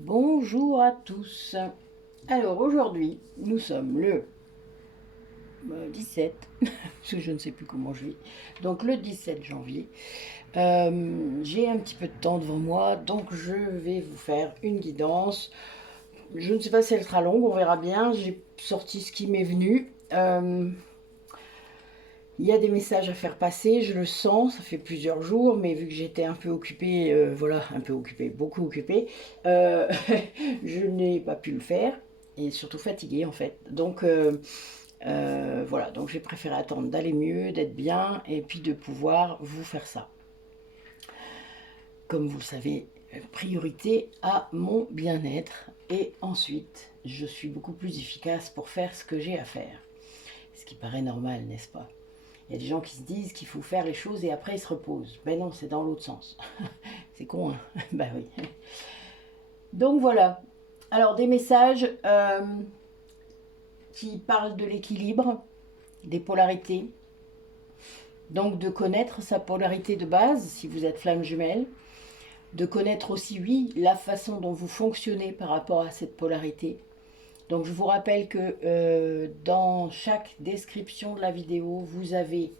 Bonjour à tous. Alors aujourd'hui, nous sommes le 17, parce que je ne sais plus comment je vis, donc le 17 janvier. J'ai un petit peu de temps devant moi, donc je vais vous faire une guidance. Je ne sais pas si elle sera longue, on verra bien. J'ai sorti ce qui m'est venu. Il y a des messages à faire passer, je le sens, ça fait plusieurs jours, mais vu que j'étais un peu occupée, voilà, un peu occupée, beaucoup occupée, euh, je n'ai pas pu le faire, et surtout fatiguée en fait. Donc voilà, donc j'ai préféré attendre d'aller mieux, d'être bien, et puis de pouvoir vous faire ça. Comme vous le savez, priorité à mon bien-être, et ensuite, je suis beaucoup plus efficace pour faire ce que j'ai à faire. Ce qui paraît normal, n'est-ce pas? Il y a des gens qui se disent qu'il faut faire les choses et après ils se reposent. Ben non, c'est dans l'autre sens. C'est con, hein? Ben oui. Donc voilà. Alors des messages qui parlent de l'équilibre, des polarités. Donc de connaître sa polarité de base, si vous êtes flamme jumelle. De connaître aussi, oui, la façon dont vous fonctionnez par rapport à cette polarité. Donc je vous rappelle que dans chaque description de la vidéo, vous avez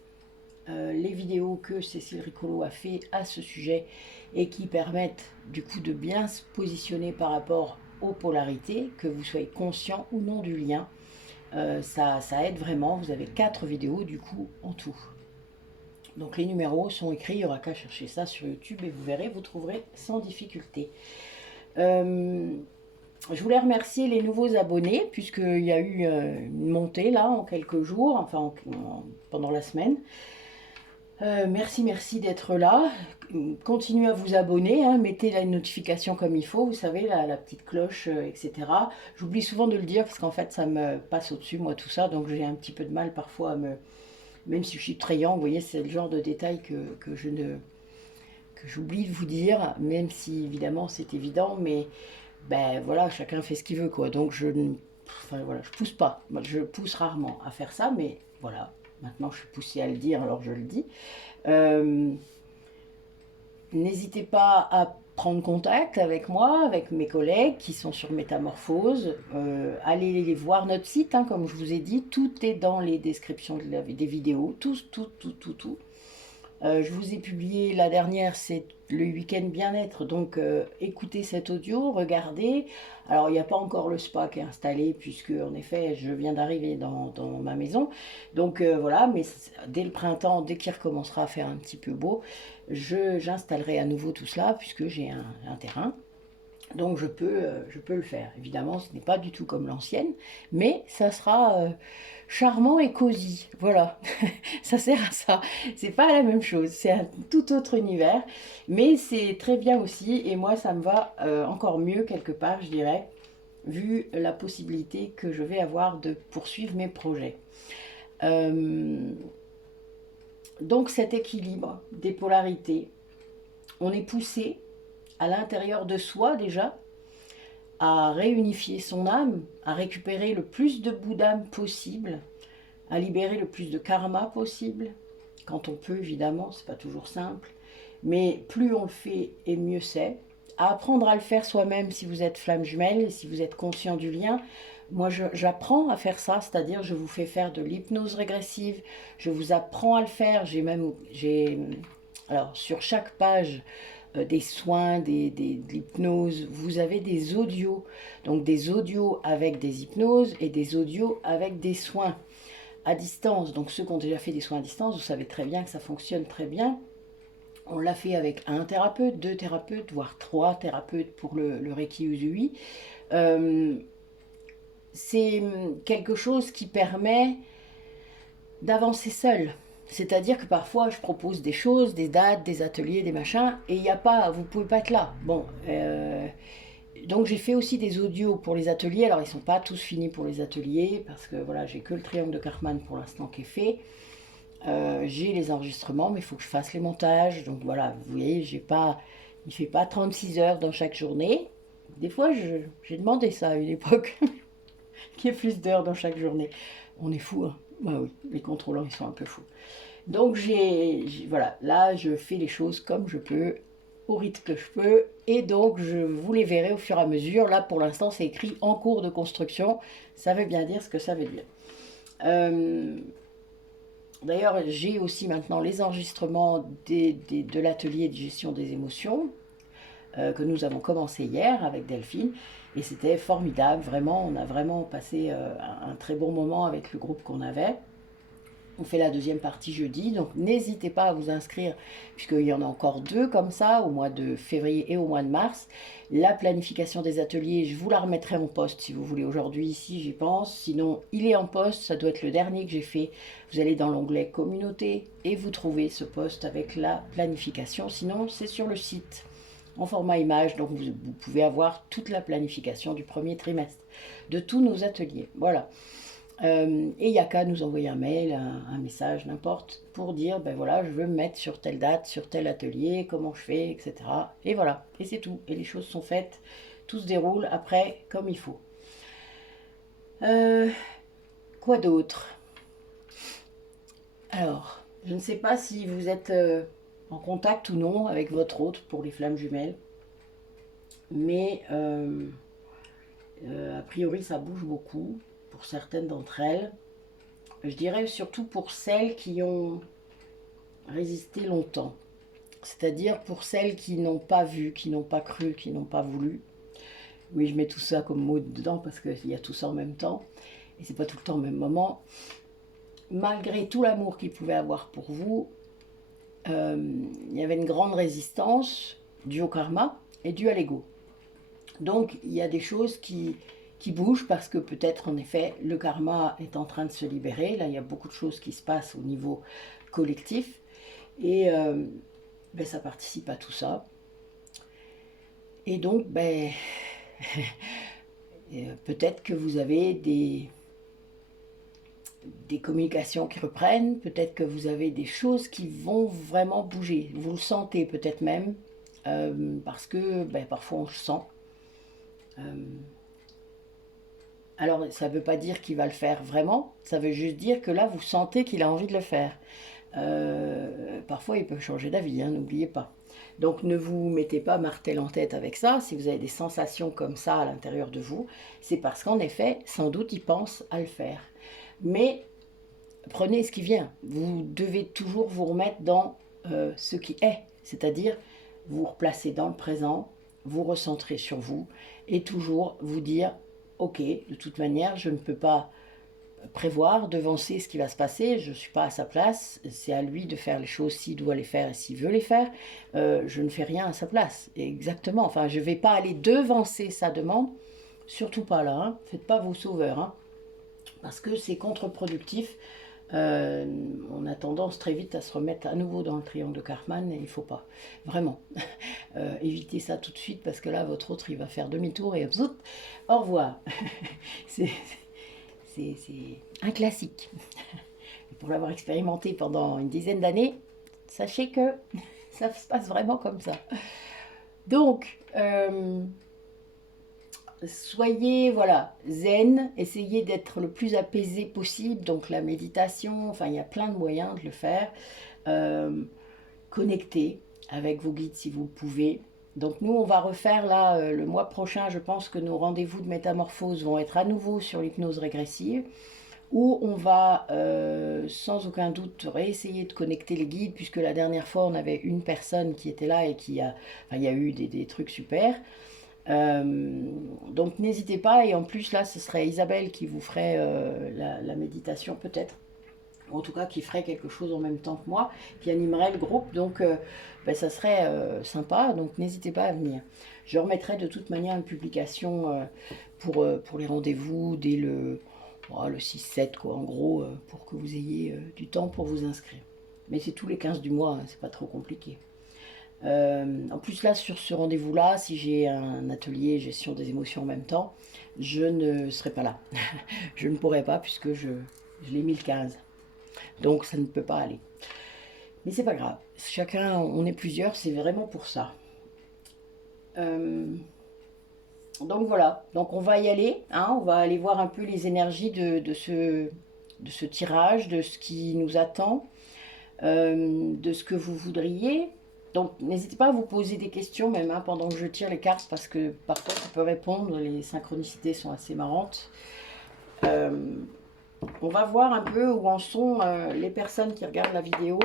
les vidéos que Cécile Ricolo a fait à ce sujet et qui permettent du coup de bien se positionner par rapport aux polarités, que vous soyez conscient ou non du lien. Ça aide vraiment. Vous avez 4 vidéos du coup en tout. Donc les numéros sont écrits, il n'y aura qu'à chercher ça sur YouTube et vous verrez, vous trouverez sans difficulté. Je voulais remercier les nouveaux abonnés puisqu'il y a eu une montée là en quelques jours, enfin pendant la semaine. Merci d'être là. Continuez à vous abonner, hein, mettez la notification comme il faut, vous savez, la petite cloche, etc. J'oublie souvent de le dire parce qu'en fait ça me passe au-dessus, moi, tout ça, donc j'ai un petit peu de mal parfois à me... Même si je suis trayant, vous voyez, c'est le genre de détail que je ne... que j'oublie de vous dire, même si évidemment c'est évident, mais ben voilà, chacun fait ce qu'il veut, quoi. Donc je ne... Enfin voilà, je pousse pas. Moi, je pousse rarement à faire ça, mais voilà, maintenant je suis poussée à le dire, alors je le dis. Euh, N'hésitez pas à prendre contact avec moi, avec mes collègues qui sont sur Métamorphose. Allez les voir notre site, hein, comme je vous ai dit, tout est dans les descriptions des vidéos, tout. Je vous ai publié la dernière, c'est le week-end bien-être, donc écoutez cet audio, regardez. Alors il n'y a pas encore le spa qui est installé, puisque en effet je viens d'arriver dans ma maison. Donc voilà, mais dès le printemps, dès qu'il recommencera à faire un petit peu beau, j'installerai à nouveau tout cela, puisque j'ai un terrain. Donc je peux le faire. Évidemment, ce n'est pas du tout comme l'ancienne, mais ça sera charmant et cosy. Voilà, ça sert à ça. C'est pas la même chose, c'est un tout autre univers, mais c'est très bien aussi. Et moi, ça me va encore mieux quelque part, je dirais, vu la possibilité que je vais avoir de poursuivre mes projets. Euh, donc cet équilibre des polarités, on est poussé à l'intérieur de soi déjà à réunifier son âme, à récupérer le plus de bout d'âme possible, à libérer le plus de karma possible, quand on peut évidemment, c'est pas toujours simple, mais plus on le fait et mieux c'est. À apprendre à le faire soi-même si vous êtes flamme jumelle, si vous êtes conscient du lien. Moi, j'apprends à faire ça, c'est-à-dire je vous fais faire de l'hypnose régressive, je vous apprends à le faire. Alors sur chaque page des soins, de l'hypnose, vous avez des audios. Donc des audios avec des hypnoses et des audios avec des soins à distance. Donc ceux qui ont déjà fait des soins à distance, vous savez très bien que ça fonctionne très bien. On l'a fait avec un thérapeute, deux thérapeutes, voire trois thérapeutes pour le Reiki Usui. Euh, c'est quelque chose qui permet d'avancer seul. C'est-à-dire que parfois je propose des choses, des dates, des ateliers, des machins, et il n'y a pas, vous pouvez pas être là. Bon, donc j'ai fait aussi des audios pour les ateliers. Alors ils sont pas tous finis pour les ateliers parce que voilà, j'ai que le triangle de Karman pour l'instant qui est fait. J'ai les enregistrements, mais il faut que je fasse les montages. Donc voilà, vous voyez, il fait pas 36 heures dans chaque journée. Des fois, j'ai demandé ça à une époque, qu'il y ait plus d'heures dans chaque journée. On est fous, hein. Bah oui, les contrôleurs, ils sont un peu fous. Donc voilà, là, je fais les choses comme je peux, au rythme que je peux, et donc je vous les verrai au fur et à mesure. Là, pour l'instant, c'est écrit en cours de construction. Ça veut bien dire ce que ça veut dire. D'ailleurs, j'ai aussi maintenant les enregistrements de l'atelier de gestion des émotions que nous avons commencé hier avec Delphine. Et c'était formidable, vraiment. On a vraiment passé un très bon moment avec le groupe qu'on avait. On fait la deuxième partie jeudi, donc n'hésitez pas à vous inscrire, puisqu'il y en a encore 2 comme ça, au mois de février et au mois de mars. La planification des ateliers, je vous la remettrai en poste si vous voulez aujourd'hui, ici j'y pense. Sinon, il est en poste, ça doit être le dernier que j'ai fait. Vous allez dans l'onglet communauté et vous trouvez ce poste avec la planification. Sinon, c'est sur le site en format image, donc vous pouvez avoir toute la planification du premier trimestre de tous nos ateliers. Voilà. Et il n'y a qu'à nous envoyer un mail, un message, n'importe, pour dire, ben voilà, je veux me mettre sur telle date, sur tel atelier, comment je fais, etc. Et voilà, et c'est tout. Et les choses sont faites, tout se déroule après comme il faut. Quoi d'autre? Alors, je ne sais pas si vous êtes en contact ou non avec votre hôte pour les flammes jumelles, mais a priori ça bouge beaucoup pour certaines d'entre elles. Je dirais surtout pour celles qui ont résisté longtemps. C'est-à-dire pour celles qui n'ont pas vu, qui n'ont pas cru, qui n'ont pas voulu. Oui, je mets tout ça comme mot dedans parce qu'il y a tout ça en même temps. Et c'est pas tout le temps au même moment. Malgré tout l'amour qu'ils pouvaient avoir pour vous, il y avait une grande résistance due au karma et due à l'ego. Donc il y a des choses qui bougent parce que peut-être en effet le karma est en train de se libérer. Là il y a beaucoup de choses qui se passent au niveau collectif et ben, ça participe à tout ça. Et donc ben, peut-être que vous avez des communications qui reprennent, peut-être que vous avez des choses qui vont vraiment bouger. Vous le sentez peut-être même parce que ben, parfois on le sent. Alors, ça ne veut pas dire qu'il va le faire vraiment, ça veut juste dire que là, vous sentez qu'il a envie de le faire. Parfois, il peut changer d'avis, hein, n'oubliez pas. Donc, ne vous mettez pas martel en tête avec ça. Si vous avez des sensations comme ça à l'intérieur de vous, c'est parce qu'en effet, sans doute, il pense à le faire. Mais prenez ce qui vient. Vous devez toujours vous remettre dans ce qui est, c'est-à-dire vous replacer dans le présent, vous recentrer sur vous et toujours vous dire ok, de toute manière, je ne peux pas prévoir, devancer ce qui va se passer, je ne suis pas à sa place, c'est à lui de faire les choses s'il doit les faire et s'il veut les faire, je ne fais rien à sa place. Exactement, enfin, je ne vais pas aller devancer sa demande, surtout pas là, hein. Faites pas vos sauveurs, hein, parce que c'est contre-productif. On a tendance très vite à se remettre à nouveau dans le triangle de Karpman et il ne faut pas, vraiment. Évitez ça tout de suite parce que là, votre autre, il va faire demi-tour et zoup, au revoir. c'est un classique. Et pour l'avoir expérimenté pendant une dizaine d'années, sachez que ça se passe vraiment comme ça. Donc, soyez voilà, zen, essayez d'être le plus apaisé possible, donc la méditation, enfin il y a plein de moyens de le faire. Connectez avec vos guides si vous le pouvez. Donc nous on va refaire là le mois prochain, je pense que nos rendez-vous de métamorphose vont être à nouveau sur l'hypnose régressive, où on va sans aucun doute réessayer de connecter les guides, puisque la dernière fois on avait une personne qui était là et qui a, enfin, il y a eu des trucs super. Donc n'hésitez pas, et en plus là ce serait Isabelle qui vous ferait la méditation peut-être, en tout cas qui ferait quelque chose en même temps que moi, qui animerait le groupe, donc ben, ça serait sympa, donc n'hésitez pas à venir. Je remettrai de toute manière une publication pour les rendez-vous dès le 6-7 quoi, en gros, pour que vous ayez du temps pour vous inscrire. Mais c'est tous les 15 du mois, hein, c'est pas trop compliqué. En plus là sur ce rendez-vous là, si j'ai un atelier gestion des émotions en même temps, je ne serai pas là. Je ne pourrai pas puisque je l'ai mis le 15. Donc ça ne peut pas aller. Mais c'est pas grave. Chacun, on est plusieurs, c'est vraiment pour ça. Donc voilà, donc on va y aller, hein, on va aller voir un peu les énergies de ce tirage, de ce qui nous attend, de ce que vous voudriez. Donc, n'hésitez pas à vous poser des questions, même hein, pendant que je tire les cartes, parce que parfois ça peut répondre, les synchronicités sont assez marrantes. Euh, on va voir un peu où en sont les personnes qui regardent la vidéo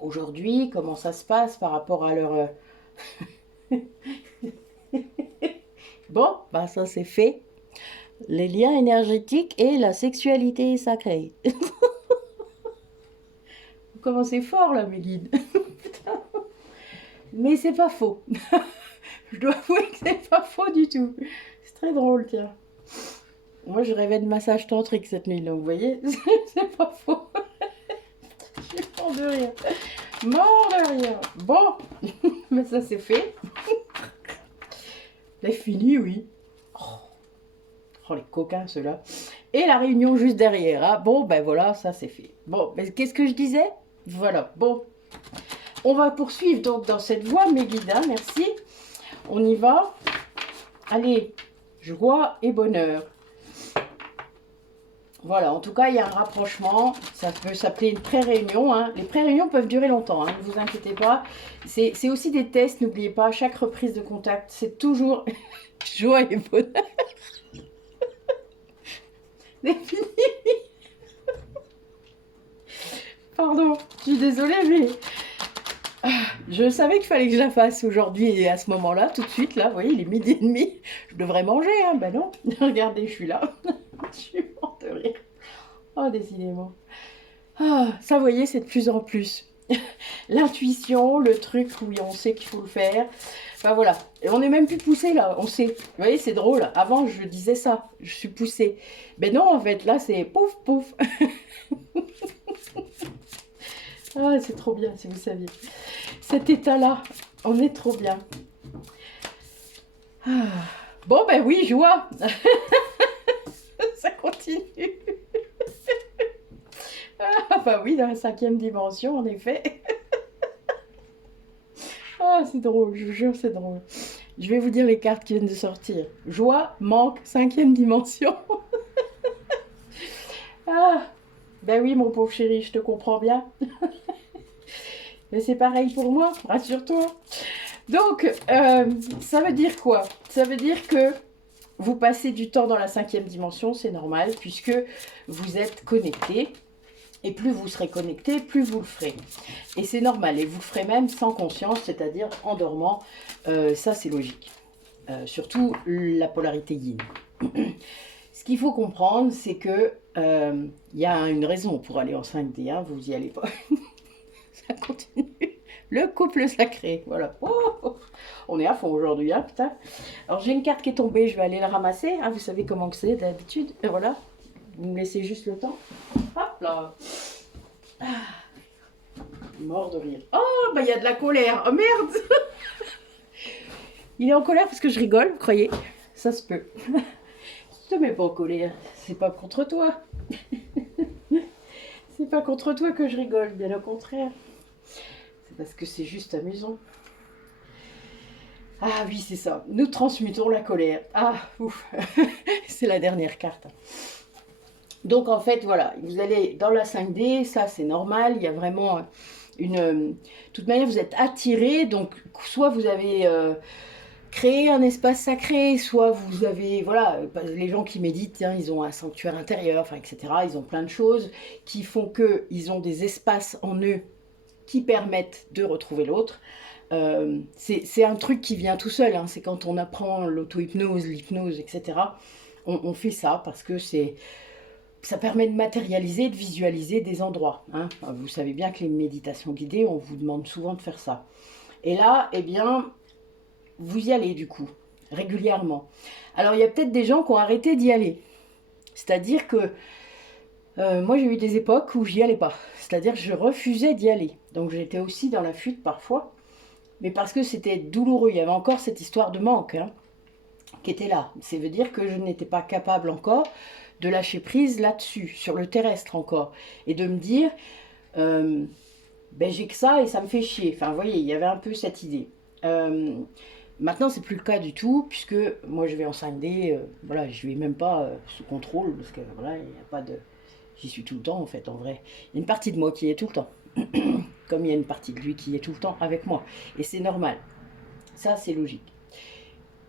aujourd'hui, comment ça se passe par rapport à leur... Bon, bah ça c'est fait. Les liens énergétiques et la sexualité sacrée. Vous commencez fort là, mes guides. Mais c'est pas faux. Je dois avouer que c'est pas faux du tout. C'est très drôle, tiens. Moi, je rêvais de massage tantrique cette nuit, donc vous voyez, c'est pas faux. Je suis mort de rire. Mort de rire. Bon, mais ça c'est fait. C'est fini, oui. Oh, les coquins, ceux-là. Et la réunion juste derrière. Hein. Bon, ben voilà, ça c'est fait. Bon, mais qu'est-ce que je disais? Voilà, bon. On va poursuivre donc dans cette voie, mes guides, hein, merci. On y va. Allez, joie et bonheur. Voilà, en tout cas, il y a un rapprochement. Ça peut s'appeler une pré-réunion. Hein. Les pré-réunions peuvent durer longtemps, hein, ne vous inquiétez pas. C'est aussi des tests, n'oubliez pas, à chaque reprise de contact, c'est toujours joie et bonheur. C'est fini. Pardon, je suis désolée, mais je savais qu'il fallait que je la fasse aujourd'hui et à ce moment-là, tout de suite, là, vous voyez, il est 12h30. Je devrais manger, hein, ben non. Regardez, je suis là. Je suis morte de rire. Oh, décidément. Ah, ça, vous voyez, c'est de plus en plus. L'intuition, le truc où on sait qu'il faut le faire. Enfin voilà. Et on n'est même plus poussé là, on sait. Vous voyez, c'est drôle. Avant, je disais ça, je suis poussée. Ben non, en fait, là, c'est pouf, pouf. Ah, c'est trop bien, si vous saviez. Cet état-là, on est trop bien. Ah. Bon, ben oui, joie. Ça continue. Ah, bah oui, dans la 5e dimension, en effet. Ah, c'est drôle, je vous jure, c'est drôle. Je vais vous dire les cartes qui viennent de sortir. Joie, manque, 5e dimension. Ah, ben oui, mon pauvre chéri, je te comprends bien. Mais c'est pareil pour moi, rassure-toi. Donc, ça veut dire quoi? Ça veut dire que vous passez du temps dans la 5e dimension, c'est normal, puisque vous êtes connecté. Et plus vous serez connecté, plus vous le ferez. Et c'est normal, et vous le ferez même sans conscience, c'est-à-dire en dormant. Ça, c'est logique. Surtout la polarité yin. Ce qu'il faut comprendre, c'est que y a une raison pour aller en 5D, hein, vous y allez pas. Ça continue. Le couple sacré, voilà. Oh, on est à fond aujourd'hui, hein, putain. Alors j'ai une carte qui est tombée, je vais aller la ramasser. Hein, vous savez comment que c'est d'habitude. Et voilà. Vous me laissez juste le temps. Hop là. Ah, mort de rire. Oh, bah il y a de la colère. Oh merde. Il est en colère parce que je rigole, vous croyez? Ça se peut. Je te mets pas en colère. C'est pas contre toi. C'est pas contre toi que je rigole, bien au contraire. C'est parce que c'est juste amusant. Ah oui, c'est ça. Nous transmutons la colère. Ah, ouf. C'est la dernière carte. Donc en fait, voilà, vous allez dans la 5D, ça c'est normal, il y a vraiment une... De toute manière, vous êtes attiré, donc soit vous avez créé un espace sacré, soit vous avez... Voilà, les gens qui méditent, hein, ils ont un sanctuaire intérieur, enfin, etc. Ils ont plein de choses qui font qu'ils ont des espaces en eux qui permettent de retrouver l'autre. C'est un truc qui vient tout seul, hein, c'est quand on apprend l'auto-hypnose, l'hypnose, etc. On fait ça parce que c'est... Ça permet de matérialiser, de visualiser des endroits. Hein. Vous savez bien que les méditations guidées, on vous demande souvent de faire ça. Et là, eh bien, vous y allez du coup, régulièrement. Alors, il y a peut-être des gens qui ont arrêté d'y aller. C'est-à-dire que moi, j'ai eu des époques où j'y allais pas. C'est-à-dire que je refusais d'y aller. Donc, j'étais aussi dans la fuite parfois. Mais parce que c'était douloureux. Il y avait encore cette histoire de manque hein, qui était là. Ça veut dire que je n'étais pas capable encore de lâcher prise là-dessus, sur le terrestre encore, et de me dire, ben j'ai que ça et ça me fait chier. Enfin, vous voyez, il y avait un peu cette idée. Maintenant, c'est plus le cas du tout, puisque moi je vais en 5D, voilà, je vais même pas sous contrôle, parce que voilà, il n'y a pas de... J'y suis tout le temps en fait, en vrai. Il y a une partie de moi qui est tout le temps. comme il y a une partie de lui qui est tout le temps avec moi. Et c'est normal. Ça, c'est logique.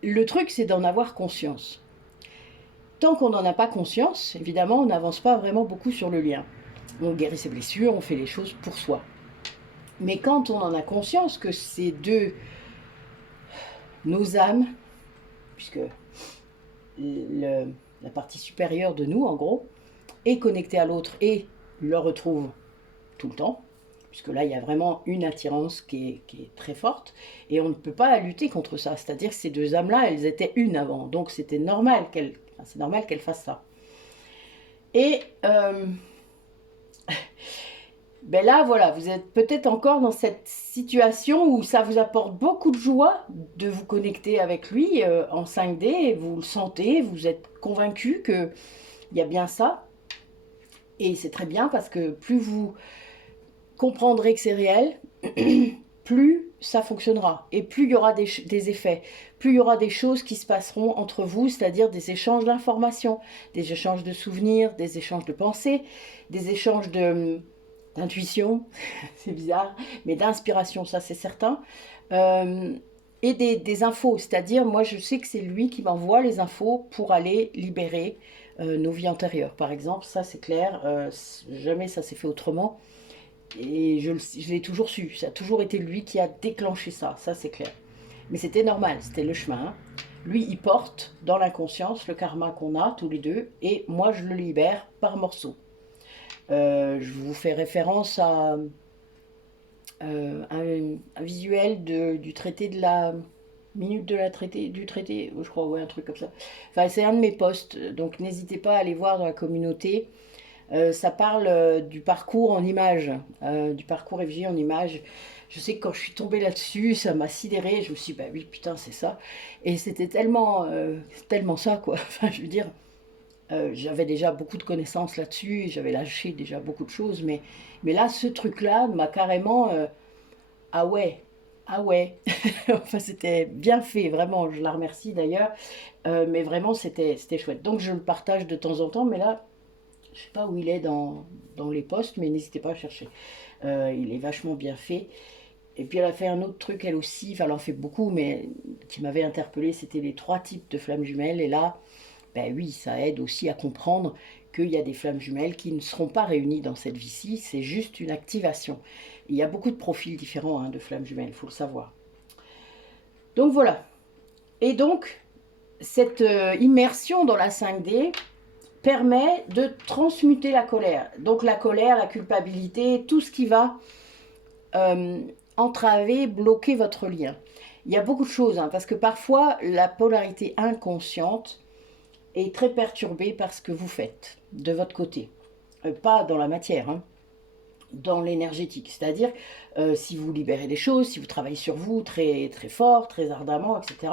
Le truc, c'est d'en avoir conscience. Tant qu'on n'en a pas conscience, évidemment, on n'avance pas vraiment beaucoup sur le lien. On guérit ses blessures, on fait les choses pour soi. Mais quand on en a conscience que c'est nos âmes, puisque la partie supérieure de nous, en gros, est connectée à l'autre et le retrouve tout le temps, puisque là, il y a vraiment une attirance qui est très forte, et on ne peut pas lutter contre ça. C'est-à-dire que ces deux âmes-là, elles étaient une avant, donc c'était normal c'est normal qu'elles fassent ça. Et ben là, voilà, vous êtes peut-être encore dans cette situation où ça vous apporte beaucoup de joie de vous connecter avec lui en 5D, et vous le sentez, vous êtes convaincu qu'il y a bien ça. Et c'est très bien parce que plus vous comprendrez que c'est réel, plus ça fonctionnera. Et plus il y aura des effets, plus il y aura des choses qui se passeront entre vous, c'est-à-dire des échanges d'informations, des échanges de souvenirs, des échanges de pensées, des échanges d'intuition, c'est bizarre, mais d'inspiration, ça c'est certain. Et des infos, c'est-à-dire moi je sais que c'est lui qui m'envoie les infos pour aller libérer nos vies antérieures, par exemple, ça c'est clair, jamais ça s'est fait autrement. Et je l'ai toujours su, ça a toujours été lui qui a déclenché ça c'est clair. Mais c'était normal, c'était le chemin. Hein. Lui, il porte dans l'inconscience le karma qu'on a tous les deux, et moi je le libère par morceaux. Je vous fais référence à un visuel du traité de la minute de la traité du traité, je crois, ouais, un truc comme ça. Enfin, c'est un de mes posts, donc n'hésitez pas à aller voir dans la communauté. Ça parle du parcours en images, du parcours FJ en images. Je sais que quand je suis tombée là-dessus, ça m'a sidérée. Je me suis dit, bah oui, putain, c'est ça. Et c'était tellement ça, quoi. Enfin, je veux dire, j'avais déjà beaucoup de connaissances là-dessus, j'avais lâché déjà beaucoup de choses, mais là, ce truc-là m'a carrément... ah ouais, ah ouais. Enfin, c'était bien fait, vraiment, je la remercie d'ailleurs. Mais vraiment, c'était chouette. Donc, je le partage de temps en temps, mais là, je ne sais pas où il est dans les posts, mais n'hésitez pas à chercher. Il est vachement bien fait. Et puis elle a fait un autre truc elle aussi, enfin elle en fait beaucoup, mais qui m'avait interpellée, c'était les 3 types de flammes jumelles. Et là, ben oui, ça aide aussi à comprendre qu'il y a des flammes jumelles qui ne seront pas réunies dans cette vie-ci, c'est juste une activation. Il y a beaucoup de profils différents de flammes jumelles, il faut le savoir. Donc voilà. Et donc, cette immersion dans la 5D permet de transmuter la colère. Donc la colère, la culpabilité, tout ce qui va entraver, bloquer votre lien. Il y a beaucoup de choses, parce que parfois la polarité inconsciente est très perturbée par ce que vous faites de votre côté. Pas dans la matière, dans l'énergétique. C'est-à-dire, si vous libérez des choses, si vous travaillez sur vous très, très fort, très ardemment, etc.,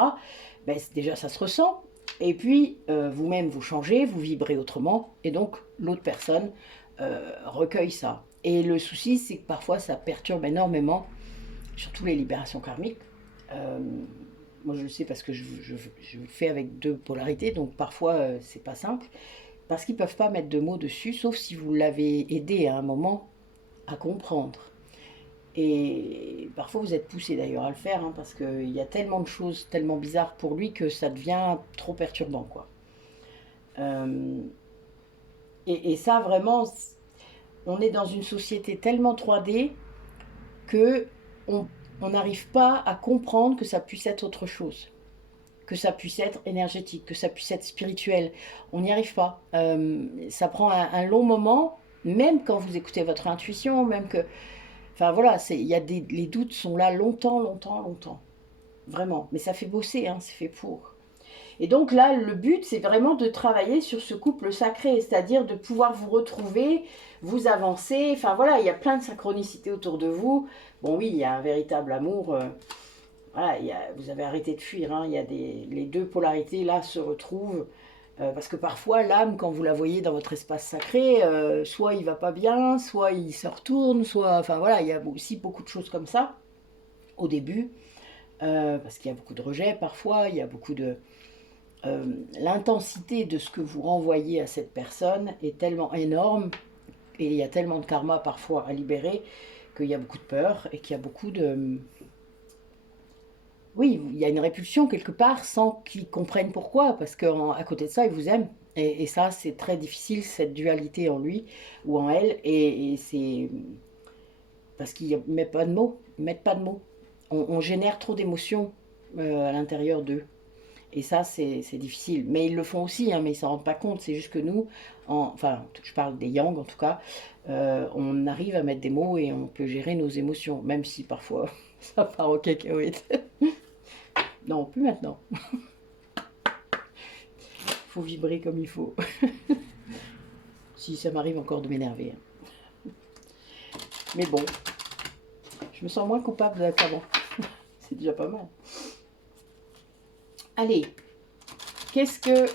ben, déjà ça se ressent. Et puis, vous-même, vous changez, vous vibrez autrement, et donc l'autre personne recueille ça. Et le souci, c'est que parfois, ça perturbe énormément, surtout les libérations karmiques. Moi, je le sais parce que je le fais avec 2 polarités, donc parfois, c'est pas simple, parce qu'ils peuvent pas mettre de mots dessus, sauf si vous l'avez aidé à un moment à comprendre. Et parfois vous êtes poussé d'ailleurs à le faire, parce qu'il y a tellement de choses tellement bizarres pour lui que ça devient trop perturbant, quoi. Et ça vraiment, on est dans une société tellement 3D que on n'arrive pas à comprendre que ça puisse être autre chose, que ça puisse être énergétique, que ça puisse être spirituel. On n'y arrive pas. Ça prend un long moment, même quand vous écoutez votre intuition, même que... Enfin voilà, les doutes sont là longtemps, longtemps, longtemps. Vraiment. Mais ça fait bosser, c'est fait pour. Et donc là, le but, c'est vraiment de travailler sur ce couple sacré, c'est-à-dire de pouvoir vous retrouver, vous avancer. Enfin voilà, il y a plein de synchronicité autour de vous. Bon oui, il y a un véritable amour. Voilà, vous avez arrêté de fuir. Il y a les 2 polarités là se retrouvent. Parce que parfois, l'âme, quand vous la voyez dans votre espace sacré, soit il va pas bien, soit il se retourne, soit... Enfin voilà, il y a aussi beaucoup de choses comme ça, au début, parce qu'il y a beaucoup de rejet parfois, il y a beaucoup de... l'intensité de ce que vous renvoyez à cette personne est tellement énorme, et il y a tellement de karma parfois à libérer, qu'il y a beaucoup de peur et qu'il y a beaucoup de... Oui, il y a une répulsion quelque part sans qu'ils comprennent pourquoi, parce qu'à côté de ça, ils vous aiment. Et ça, c'est très difficile, cette dualité en lui ou en elle, et c'est parce qu'ils ne mettent pas de mots. Ils mettent pas de mots. On génère trop d'émotions à l'intérieur d'eux. Et ça, c'est difficile. Mais ils le font aussi, hein, mais ils ne s'en rendent pas compte. C'est juste que nous, enfin, je parle des yang en tout cas, on arrive à mettre des mots et on peut gérer nos émotions, même si parfois ça part en cacahuète. Non, plus maintenant. Faut vibrer comme il faut. Si ça m'arrive encore de m'énerver. Mais bon, je me sens moins coupable qu'avant. C'est déjà pas mal. Allez, qu'est-ce que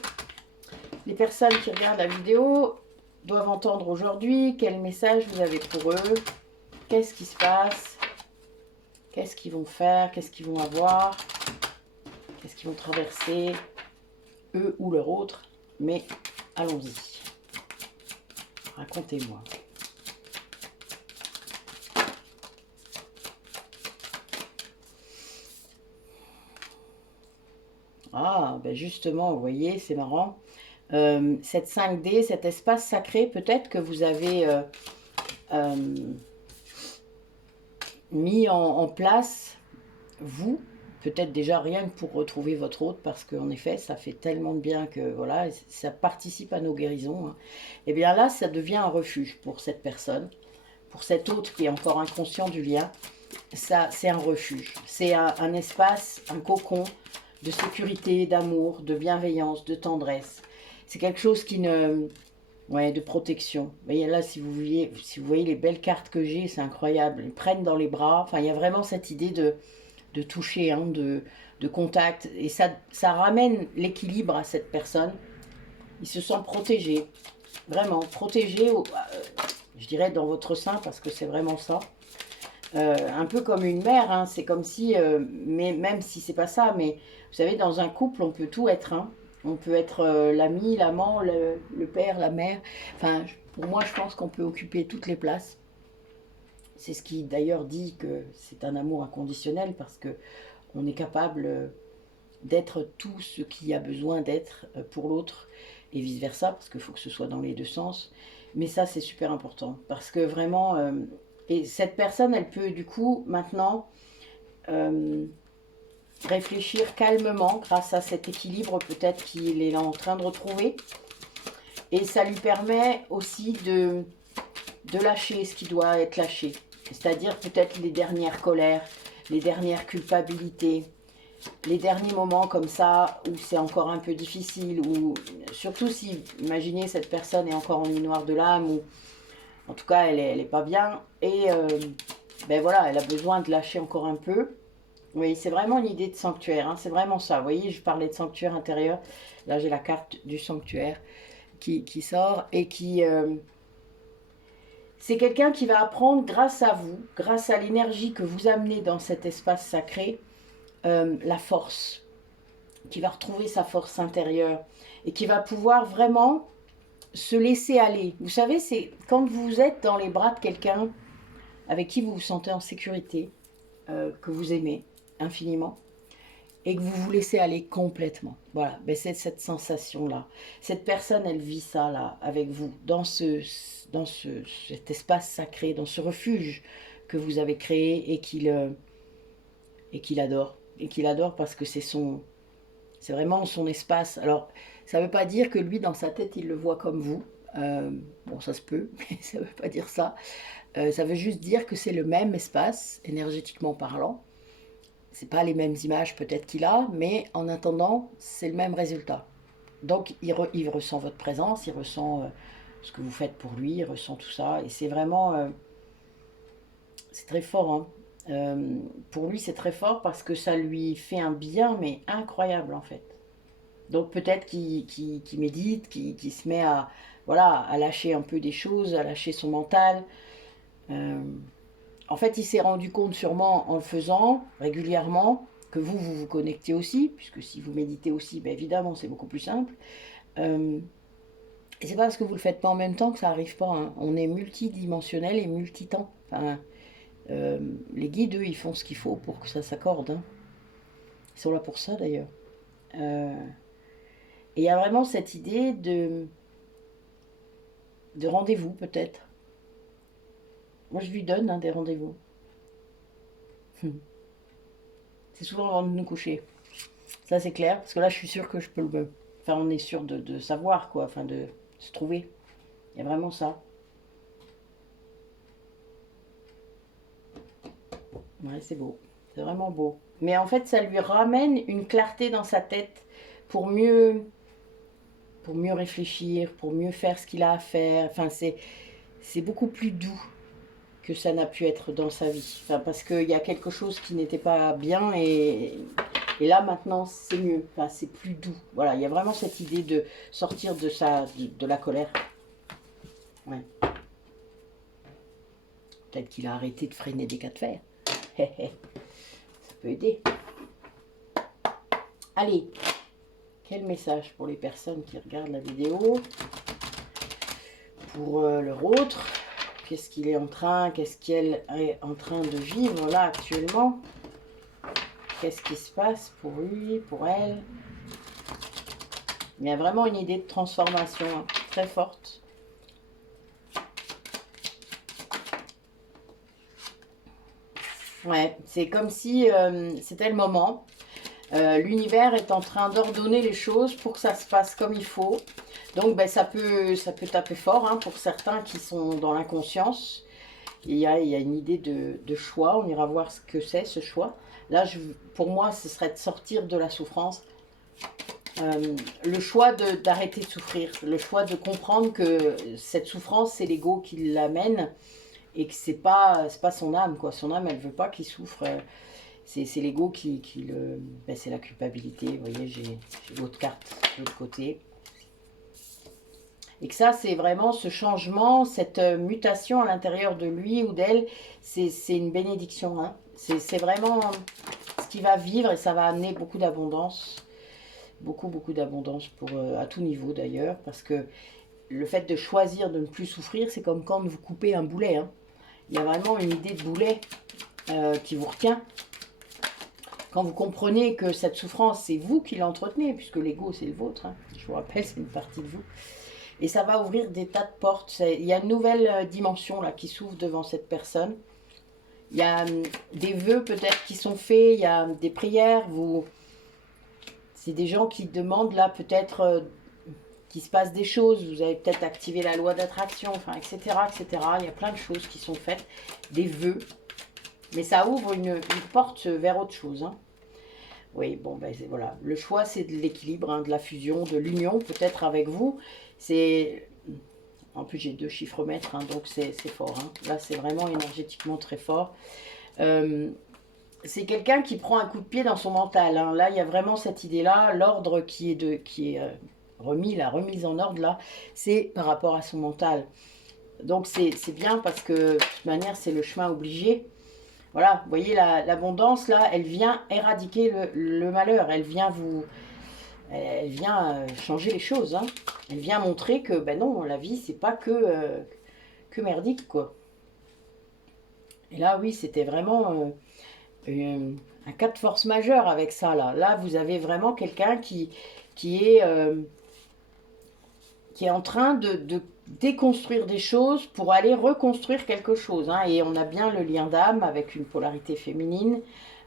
les personnes qui regardent la vidéo doivent entendre aujourd'hui? Quel message vous avez pour eux? Qu'est-ce qui se passe? Qu'est-ce qu'ils vont faire? Qu'est-ce qu'ils vont avoir? Qu'est-ce qu'ils vont traverser? Eux ou leur autre? Mais allons-y. Racontez-moi. Ah, ben justement, vous voyez, c'est marrant. Cette 5D, cet espace sacré, peut-être que vous avez mis en place, vous, peut-être déjà rien que pour retrouver votre hôte, parce qu'en effet, ça fait tellement de bien que voilà, ça participe à nos guérisons. Hein. Et bien là, ça devient un refuge pour cette personne, pour cet hôte qui est encore inconscient du lien. Ça, c'est un refuge, c'est un espace, un cocon de sécurité, d'amour, de bienveillance, de tendresse. C'est quelque chose qui ne... Ouais, de protection. Vous voyez là, si vous voyez les belles cartes que j'ai, c'est incroyable. Ils prennent dans les bras. Enfin, il y a vraiment cette idée de toucher, hein, de contact. Et ça ramène l'équilibre à cette personne. Il se sent protégé. Vraiment, protégé, je dirais, dans votre sein, parce que c'est vraiment ça. Un peu comme une mère, hein, c'est comme si, mais même si c'est pas ça, mais vous savez, dans un couple, on peut tout être. Hein. On peut être l'ami, l'amant, le père, la mère. Enfin, pour moi, je pense qu'on peut occuper toutes les places. C'est ce qui d'ailleurs dit que c'est un amour inconditionnel parce que on est capable d'être tout ce qu'il y a besoin d'être pour l'autre et vice versa parce qu'il faut que ce soit dans les deux sens. Mais ça, c'est super important parce que vraiment, et cette personne, elle peut du coup maintenant réfléchir calmement grâce à cet équilibre peut-être qu'il est en train de retrouver. Et ça lui permet aussi de lâcher ce qui doit être lâché. C'est-à-dire peut-être les dernières colères, les dernières culpabilités, les derniers moments comme ça où c'est encore un peu difficile, ou surtout si, imaginez, cette personne est encore en nuit noire de l'âme, ou en tout cas elle est pas bien, et ben voilà, elle a besoin de lâcher encore un peu. Oui, c'est vraiment une idée de sanctuaire, hein, c'est vraiment ça. Vous voyez, je parlais de sanctuaire intérieur, là j'ai la carte du sanctuaire qui sort, et qui... c'est quelqu'un qui va apprendre grâce à vous, grâce à l'énergie que vous amenez dans cet espace sacré, la force, qui va retrouver sa force intérieure et qui va pouvoir vraiment se laisser aller. Vous savez, c'est quand vous êtes dans les bras de quelqu'un avec qui vous vous sentez en sécurité, que vous aimez infiniment, et que vous vous laissez aller complètement. Voilà, ben c'est cette sensation-là. Cette personne, elle vit ça là, avec vous, dans cet espace sacré, dans ce refuge que vous avez créé et qu'il adore. Et qu'il adore parce que c'est vraiment son espace. Alors, ça ne veut pas dire que lui, dans sa tête, il le voit comme vous. Bon, ça se peut, mais ça ne veut pas dire ça. Ça veut juste dire que c'est le même espace, énergétiquement parlant. C'est pas les mêmes images peut-être qu'il a, mais en attendant, c'est le même résultat. Donc, il ressent votre présence, il ressent ce que vous faites pour lui, il ressent tout ça. Et c'est vraiment... c'est très fort, hein. Pour lui, c'est très fort parce que ça lui fait un bien, mais incroyable en fait. Donc peut-être qu'il médite, qu'il se met à, voilà, à lâcher un peu des choses, à lâcher son mental. Euh, En fait, il s'est rendu compte sûrement en le faisant régulièrement que vous vous connectez aussi, puisque si vous méditez aussi, ben évidemment, c'est beaucoup plus simple. Euh, et c'est pas parce que vous le faites pas en même temps que ça arrive pas. Hein. On est multidimensionnel et multitemps. Enfin, Les guides, eux, ils font ce qu'il faut pour que ça s'accorde, hein. Ils sont là pour ça, d'ailleurs. Euh, et il y a vraiment cette idée de rendez-vous, peut-être. Moi, je lui donne, hein, des rendez-vous. C'est souvent avant de nous coucher. Ça, c'est clair, parce que là, je suis sûre que je peux le... Enfin, on est sûr de savoir, quoi, enfin, de se trouver. Il y a vraiment ça. Ouais, c'est beau. C'est vraiment beau. Mais en fait, ça lui ramène une clarté dans sa tête pour mieux, pour mieux réfléchir, pour mieux faire ce qu'il a à faire. Enfin, c'est beaucoup plus doux que ça n'a pu être dans sa vie. Enfin, parce qu'il y a quelque chose qui n'était pas bien et là, maintenant, c'est mieux. Enfin, c'est plus doux. Voilà, il y a vraiment cette idée de sortir de la colère. Ouais. Peut-être qu'il a arrêté de freiner des cas de fer. Ça peut aider. Allez, quel message pour les personnes qui regardent la vidéo, pour leur autre, qu'est-ce qu'il est en train, qu'est-ce qu'elle est en train de vivre là actuellement, qu'est-ce qui se passe pour lui, pour elle. Il y a vraiment une idée de transformation, hein, très forte. Ouais, c'est comme si c'était le moment. L'univers est en train d'ordonner les choses pour que ça se passe comme il faut. Donc ben, ça peut taper fort, hein, pour certains qui sont dans l'inconscience. Il y a une idée de choix, on ira voir ce que c'est ce choix. Là, pour moi, ce serait de sortir de la souffrance. Le choix d'arrêter de souffrir, le choix de comprendre que cette souffrance, c'est l'ego qui l'amène et que c'est pas son âme, quoi. Son âme, elle veut pas qu'il souffre. C'est l'ego qui le... Ben, c'est la culpabilité, vous voyez, j'ai l'autre carte de l'autre côté. Et que ça, c'est vraiment ce changement, cette mutation à l'intérieur de lui ou d'elle, c'est une bénédiction, hein. C'est vraiment ce qu'il va vivre et ça va amener beaucoup d'abondance. Beaucoup, beaucoup d'abondance pour à tout niveau d'ailleurs, parce que le fait de choisir de ne plus souffrir, c'est comme quand vous coupez un boulet, hein. Il y a vraiment une idée de boulet qui vous retient. Quand vous comprenez que cette souffrance, c'est vous qui l'entretenez, puisque l'ego, c'est le vôtre, hein. Je vous rappelle, c'est une partie de vous. Et ça va ouvrir des tas de portes. Il y a une nouvelle dimension là qui s'ouvre devant cette personne. Il y a des vœux peut-être qui sont faits, il y a des prières. C'est des gens qui demandent là peut-être qu'il se passe des choses. Vous avez peut-être activé la loi d'attraction, enfin, etc., etc. Il y a plein de choses qui sont faites, des vœux. Mais ça ouvre une porte vers autre chose, hein. Oui, bon, ben voilà. Le choix, c'est de l'équilibre, hein, de la fusion, de l'union, peut-être avec vous. C'est... En plus, j'ai 2 chiffromètres, hein, donc c'est fort, hein. Là, c'est vraiment énergétiquement très fort. C'est quelqu'un qui prend un coup de pied dans son mental, hein. Là, il y a vraiment cette idée-là, l'ordre qui est remis, la remise en ordre, là, c'est par rapport à son mental. Donc, c'est bien parce que, de toute manière, c'est le chemin obligé. Voilà, vous voyez, l'abondance, là, elle vient éradiquer le malheur. Elle vient changer les choses, hein. Elle vient montrer que, ben non, la vie, c'est pas que merdique, quoi. Et là, oui, c'était vraiment un cas de force majeure avec ça, là. Là, vous avez vraiment quelqu'un qui est en train de déconstruire des choses pour aller reconstruire quelque chose, hein. Et on a bien le lien d'âme avec une polarité féminine.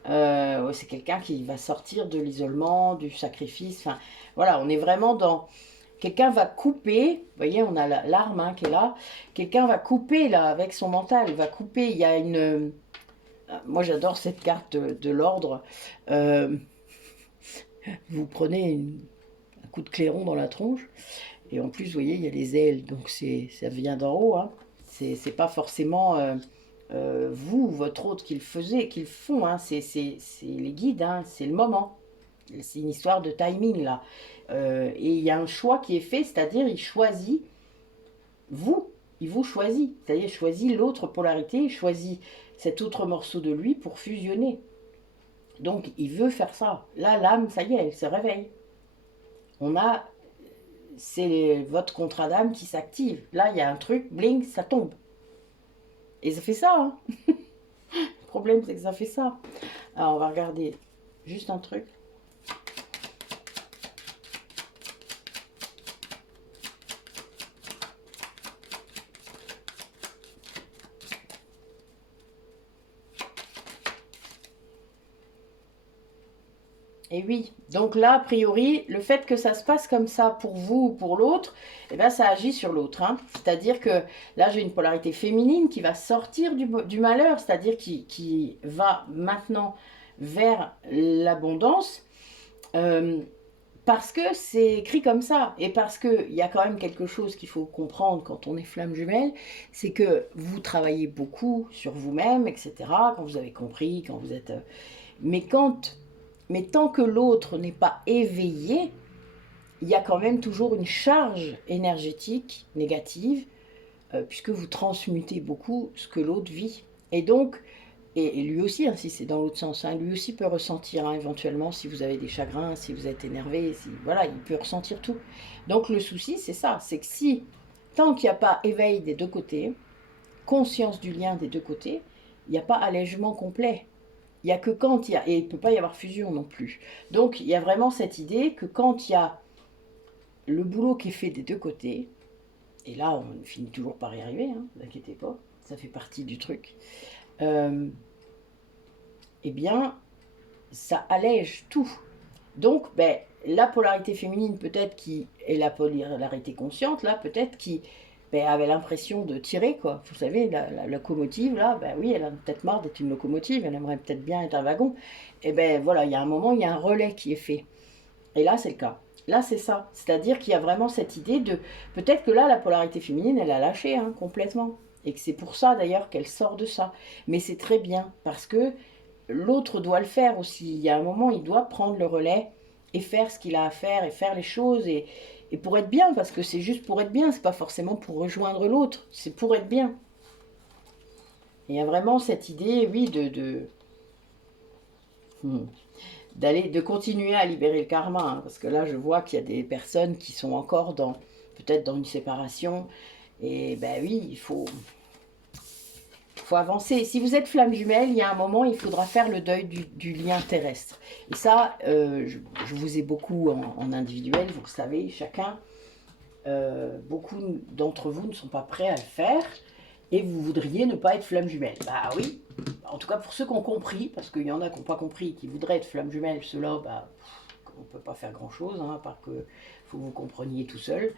C'est quelqu'un qui va sortir de l'isolement, du sacrifice. Enfin, voilà, on est vraiment dans... Quelqu'un va couper, vous voyez, on a l'arme, hein, qui est là. Quelqu'un va couper, là, avec son mental. Il va couper, il y a une... Moi, j'adore cette carte de l'ordre. Vous prenez un coup de clairon dans la tronche. Et en plus, vous voyez, il y a les ailes, donc ça vient d'en haut, hein. C'est pas forcément vous, votre hôte, qui le font, hein. C'est les guides, hein. C'est le moment. C'est une histoire de timing, là. Et il y a un choix qui est fait, c'est-à-dire il choisit vous. Il vous choisit. C'est-à-dire il choisit l'autre polarité, il choisit cet autre morceau de lui pour fusionner. Donc il veut faire ça. Là, l'âme, ça y est, elle se réveille. C'est votre contrat d'âme qui s'active. Là, il y a un truc, bling, ça tombe. Et ça fait ça, hein. problème, c'est que ça fait ça. Alors, on va regarder juste un truc. Et oui, donc là, a priori, le fait que ça se passe comme ça pour vous ou pour l'autre, eh ben, ça agit sur l'autre. Hein. C'est-à-dire que là, j'ai une polarité féminine qui va sortir du malheur, c'est-à-dire qui va maintenant vers l'abondance, parce que c'est écrit comme ça. Et parce qu'il y a quand même quelque chose qu'il faut comprendre quand on est flamme jumelle, c'est que vous travaillez beaucoup sur vous-même, etc., quand vous avez compris, quand vous êtes... Mais tant que l'autre n'est pas éveillé, il y a quand même toujours une charge énergétique négative, puisque vous transmutez beaucoup ce que l'autre vit. Et donc, et lui aussi, hein, si c'est dans l'autre sens, hein, lui aussi peut ressentir hein, éventuellement si vous avez des chagrins, si vous êtes énervé, si, voilà, il peut ressentir tout. Donc le souci, c'est ça, c'est que si, tant qu'il n'y a pas éveil des deux côtés, conscience du lien des deux côtés, il n'y a pas allègement complet. Il n'y a que quand il y a, et il ne peut pas y avoir fusion non plus. Donc il y a vraiment cette idée que quand il y a le boulot qui est fait des deux côtés, et là on finit toujours par y arriver, hein, ne vous inquiétez pas, ça fait partie du truc, eh bien ça allège tout. Donc ben, la polarité féminine peut-être qui est la polarité consciente, là peut-être qui ben, avait l'impression de tirer, quoi. Vous savez, la locomotive, là, ben oui, elle a peut-être marre d'être une locomotive, elle aimerait peut-être bien être un wagon. Et ben voilà, il y a un moment, il y a un relais qui est fait. Et là, c'est le cas. Là, c'est ça. C'est-à-dire qu'il y a vraiment cette idée de... Peut-être que là, la polarité féminine, elle a lâché hein, complètement. Et que c'est pour ça, d'ailleurs, qu'elle sort de ça. Mais c'est très bien, parce que l'autre doit le faire aussi. Il y a un moment, il doit prendre le relais et faire ce qu'il a à faire et faire les choses et pour être bien, parce que c'est juste pour être bien, c'est pas forcément pour rejoindre l'autre, c'est pour être bien. Et il y a vraiment cette idée, oui, d'aller, de continuer à libérer le karma, hein, parce que là, je vois qu'il y a des personnes qui sont encore dans, peut-être dans une séparation, et ben oui, il faut avancer. Si vous êtes flamme jumelle, il y a un moment, il faudra faire le deuil du lien terrestre. Et ça, je vous ai beaucoup en individuel, vous le savez, chacun. Beaucoup d'entre vous ne sont pas prêts à le faire et vous voudriez ne pas être flamme jumelle. Bah oui, en tout cas pour ceux qui ont compris, parce qu'il y en a qui n'ont pas compris, qui voudraient être flamme jumelle, ceux-là, bah, on ne peut pas faire grand-chose, hein, à part que faut que vous compreniez tout seul.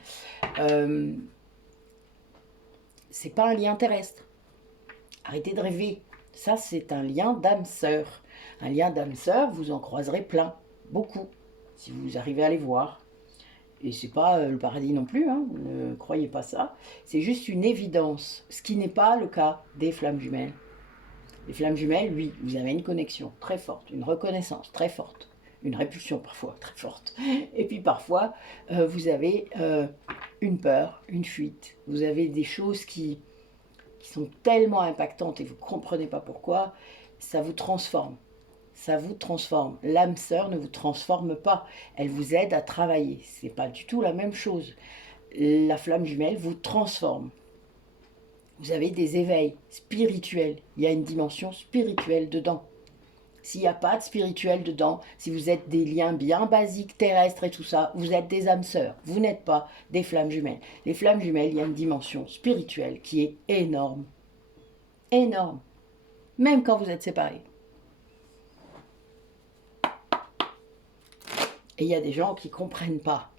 C'est pas un lien terrestre. Arrêtez de rêver. Ça, c'est un lien d'âme sœur. Un lien d'âme sœur, vous en croiserez plein, beaucoup, si vous arrivez à les voir. Et c'est pas le paradis non plus, hein, ne croyez pas ça. C'est juste une évidence, ce qui n'est pas le cas des flammes jumelles. Les flammes jumelles, oui, vous avez une connexion très forte, une reconnaissance très forte, une répulsion parfois très forte. Et puis parfois, vous avez une peur, une fuite. Vous avez des choses qui sont tellement impactantes et vous ne comprenez pas pourquoi, ça vous transforme. Ça vous transforme. L'âme sœur ne vous transforme pas. Elle vous aide à travailler. Ce n'est pas du tout la même chose. La flamme jumelle vous transforme. Vous avez des éveils spirituels. Il y a une dimension spirituelle dedans. S'il n'y a pas de spirituel dedans, si vous êtes des liens bien basiques, terrestres et tout ça, vous êtes des âmes sœurs. Vous n'êtes pas des flammes jumelles. Les flammes jumelles, il y a une dimension spirituelle qui est énorme. Énorme. Même quand vous êtes séparés. Et il y a des gens qui ne comprennent pas.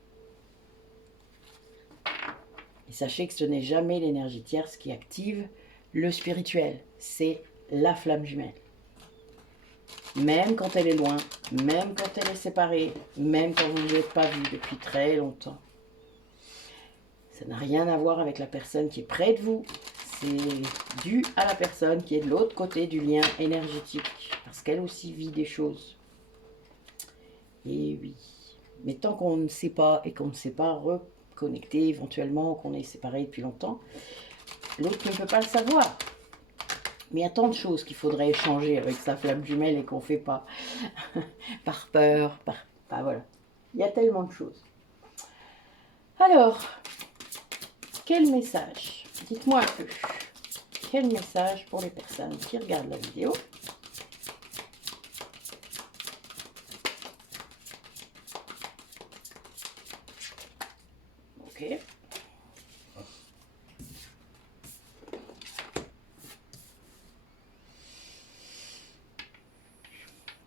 Et sachez que ce n'est jamais l'énergie tierce qui active le spirituel. C'est la flamme jumelle. Même quand elle est loin, même quand elle est séparée, même quand vous ne l'avez pas vue depuis très longtemps. Ça n'a rien à voir avec la personne qui est près de vous. C'est dû à la personne qui est de l'autre côté du lien énergétique. Parce qu'elle aussi vit des choses. Et oui. Mais tant qu'on ne sait pas et qu'on ne sait pas reconnecter éventuellement, qu'on est séparé depuis longtemps, l'autre ne peut pas le savoir. Mais il y a tant de choses qu'il faudrait échanger avec sa flamme jumelle et qu'on ne fait pas. Par peur, enfin, voilà. Il y a tellement de choses. Alors, quel message? Dites-moi un peu. Quel message pour les personnes qui regardent la vidéo? Ok.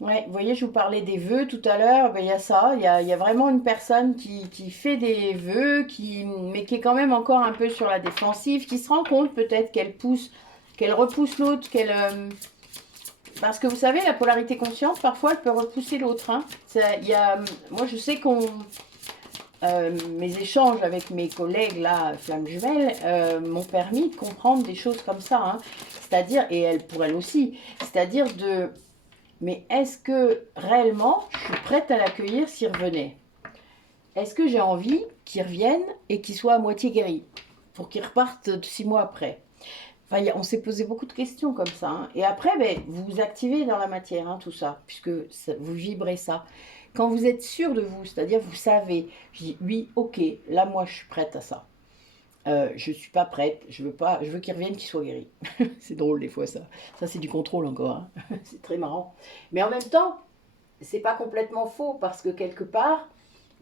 Ouais, vous voyez, je vous parlais des vœux tout à l'heure, ben, il y a ça, il y a vraiment une personne qui fait des vœux, mais qui est quand même encore un peu sur la défensive, qui se rend compte peut-être qu'elle repousse l'autre, parce que vous savez, la polarité consciente, parfois, elle peut repousser l'autre. Hein. Moi, je sais mes échanges avec mes collègues, là, flammes jumelles, m'ont permis de comprendre des choses comme ça. Hein. C'est-à-dire, et elle pour elle aussi, c'est-à-dire mais est-ce que réellement, je suis prête à l'accueillir s'il revenait? Est-ce que j'ai envie qu'il revienne et qu'il soit à moitié guéri pour qu'il reparte 6 mois après? Enfin, on s'est posé beaucoup de questions comme ça. Hein. Et après, ben, vous vous activez dans la matière, hein, tout ça, puisque vous vibrez ça. Quand vous êtes sûr de vous, c'est-à-dire vous savez, je dis oui, ok, là moi je suis prête à ça. Je ne suis pas prête, je veux qu'il revienne, qu'il soit guéri. C'est drôle des fois ça. Ça c'est du contrôle encore, hein. C'est très marrant. Mais en même temps, c'est pas complètement faux parce que quelque part,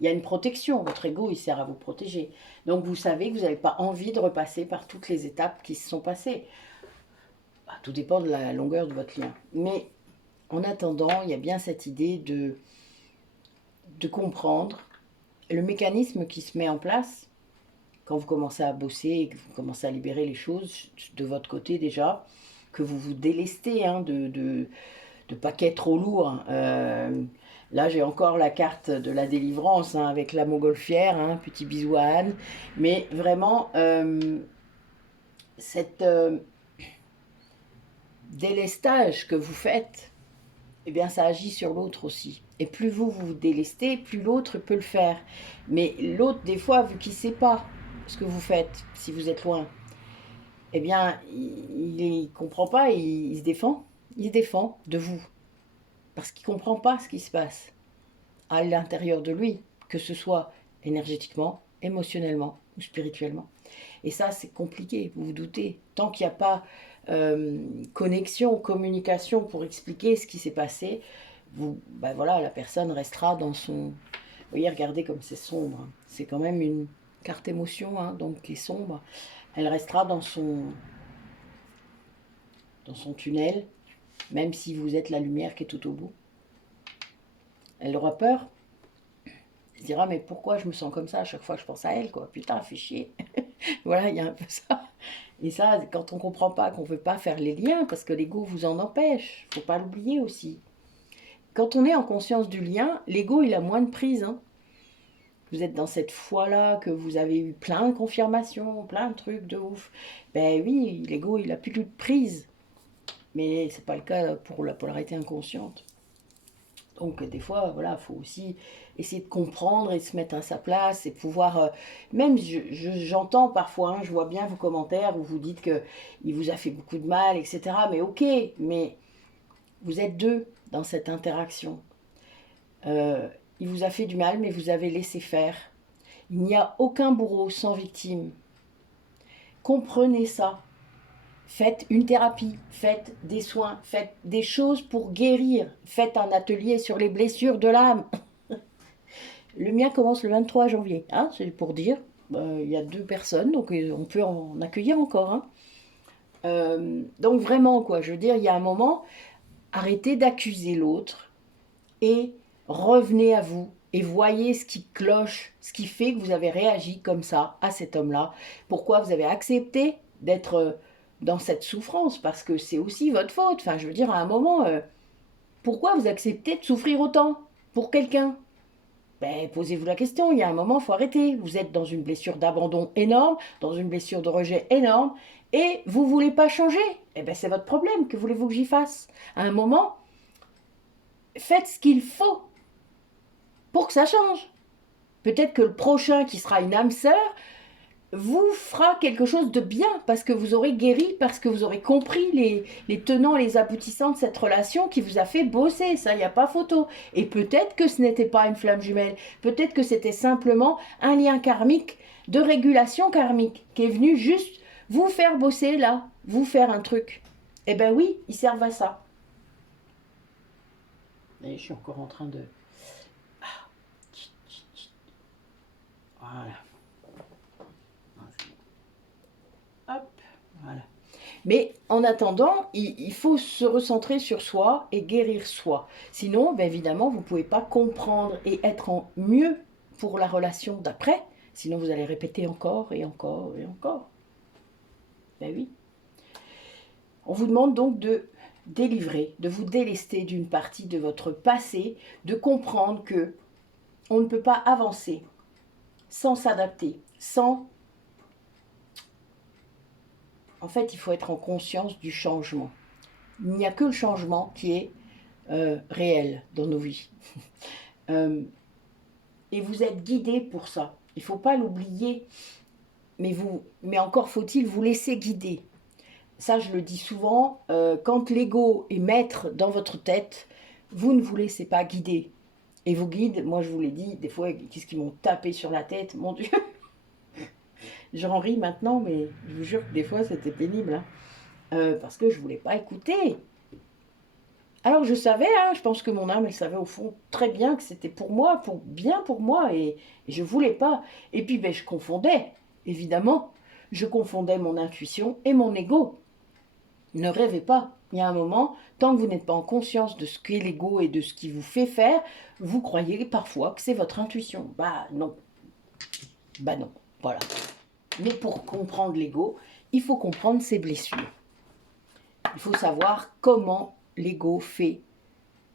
il y a une protection. Votre ego, il sert à vous protéger. Donc vous savez que vous n'avez pas envie de repasser par toutes les étapes qui se sont passées. Bah, tout dépend de la longueur de votre lien. Mais en attendant, il y a bien cette idée de comprendre le mécanisme qui se met en place quand vous commencez à bosser et que vous commencez à libérer les choses de votre côté déjà, que vous vous délestez hein, de paquets trop lourds. Hein. Là, j'ai encore la carte de la délivrance hein, avec la montgolfière, hein, petit bisou à Anne. Mais vraiment, cette délestage que vous faites, eh bien, ça agit sur l'autre aussi. Et plus vous vous délestez, plus l'autre peut le faire. Mais l'autre, des fois, vu qu'il ne sait pas ce que vous faites, si vous êtes loin, eh bien, il ne comprend pas, il se défend. Il se défend de vous. Parce qu'il ne comprend pas ce qui se passe à l'intérieur de lui, que ce soit énergétiquement, émotionnellement ou spirituellement. Et ça, c'est compliqué, vous vous doutez. Tant qu'il n'y a pas connexion, communication pour expliquer ce qui s'est passé, ben voilà, la personne restera dans son... Vous voyez, regardez comme c'est sombre. C'est quand même une carte émotion, hein, donc qui est sombre. Elle restera dans son tunnel, même si vous êtes la lumière qui est tout au bout. Elle aura peur. Elle se dira, mais pourquoi je me sens comme ça à chaque fois que je pense à elle, quoi. Putain, fait chier. Voilà, il y a un peu ça. Et ça, quand on comprend pas, qu'on veut pas faire les liens, parce que l'ego vous en empêche, faut pas l'oublier aussi. Quand on est en conscience du lien, l'ego, il a moins de prise. Hein. Vous êtes dans cette foi-là, que vous avez eu plein de confirmations, plein de trucs de ouf. Ben oui, l'ego, il a plus de prise. Mais c'est pas le cas pour la polarité inconsciente. Donc des fois, voilà, il faut aussi essayer de comprendre et se mettre à sa place et pouvoir... même, j'entends parfois, hein, je vois bien vos commentaires où vous dites qu'il vous a fait beaucoup de mal, etc. Mais ok, mais vous êtes deux dans cette interaction. Il vous a fait du mal, mais vous avez laissé faire. Il n'y a aucun bourreau sans victime. Comprenez ça. Faites une thérapie, faites des soins, faites des choses pour guérir. Faites un atelier sur les blessures de l'âme. Le mien commence le 23 janvier, hein, c'est pour dire. Il y a 2 personnes, donc on peut en accueillir encore. Hein. Donc vraiment, quoi, je veux dire, il y a un moment, arrêtez d'accuser l'autre et revenez à vous et voyez ce qui cloche, ce qui fait que vous avez réagi comme ça à cet homme-là. Pourquoi vous avez accepté d'être dans cette souffrance, parce que c'est aussi votre faute. Enfin, je veux dire, à un moment, pourquoi vous acceptez de souffrir autant pour quelqu'un? Ben, posez-vous la question, il y a un moment, il faut arrêter. Vous êtes dans une blessure d'abandon énorme, dans une blessure de rejet énorme, et vous ne voulez pas changer. Eh ben, c'est votre problème, que voulez-vous que j'y fasse? À un moment, faites ce qu'il faut pour que ça change. Peut-être que le prochain qui sera une âme sœur vous fera quelque chose de bien parce que vous aurez guéri, parce que vous aurez compris les tenants, les aboutissants de cette relation qui vous a fait bosser. Ça, il n'y a pas photo. Et peut-être que ce n'était pas une flamme jumelle. Peut-être que c'était simplement un lien karmique de régulation karmique qui est venu juste vous faire bosser là, vous faire un truc. Eh ben oui, ils servent à ça. Et je suis encore en train de... Voilà. Mais en attendant, il faut se recentrer sur soi et guérir soi. Sinon, ben évidemment, vous ne pouvez pas comprendre et être en mieux pour la relation d'après. Sinon, vous allez répéter encore et encore et encore. Ben oui. On vous demande donc de délivrer, de vous délester d'une partie de votre passé, de comprendre que on ne peut pas avancer sans s'adapter, sans... En fait, il faut être en conscience du changement. Il n'y a que le changement qui est réel dans nos vies. Et vous êtes guidé pour ça. Il ne faut pas l'oublier, mais encore faut-il vous laisser guider. Ça, je le dis souvent, quand l'ego est maître dans votre tête, vous ne vous laissez pas guider. Et vos guides, moi je vous l'ai dit, des fois, qu'est-ce qu'ils m'ont tapé sur la tête, mon Dieu. J'en ris maintenant, mais je vous jure que des fois c'était pénible. Hein. Parce que je ne voulais pas écouter. Alors je savais, hein, je pense que mon âme, elle savait au fond très bien que c'était pour moi, bien pour moi, et je ne voulais pas. Et puis ben, je confondais, évidemment. Je confondais mon intuition et mon ego. Ne rêvez pas. Il y a un moment, tant que vous n'êtes pas en conscience de ce qu'est l'ego et de ce qui vous fait faire, vous croyez parfois que c'est votre intuition. Bah non. Bah non. Voilà. Mais pour comprendre l'ego, il faut comprendre ses blessures. Il faut savoir comment l'ego fait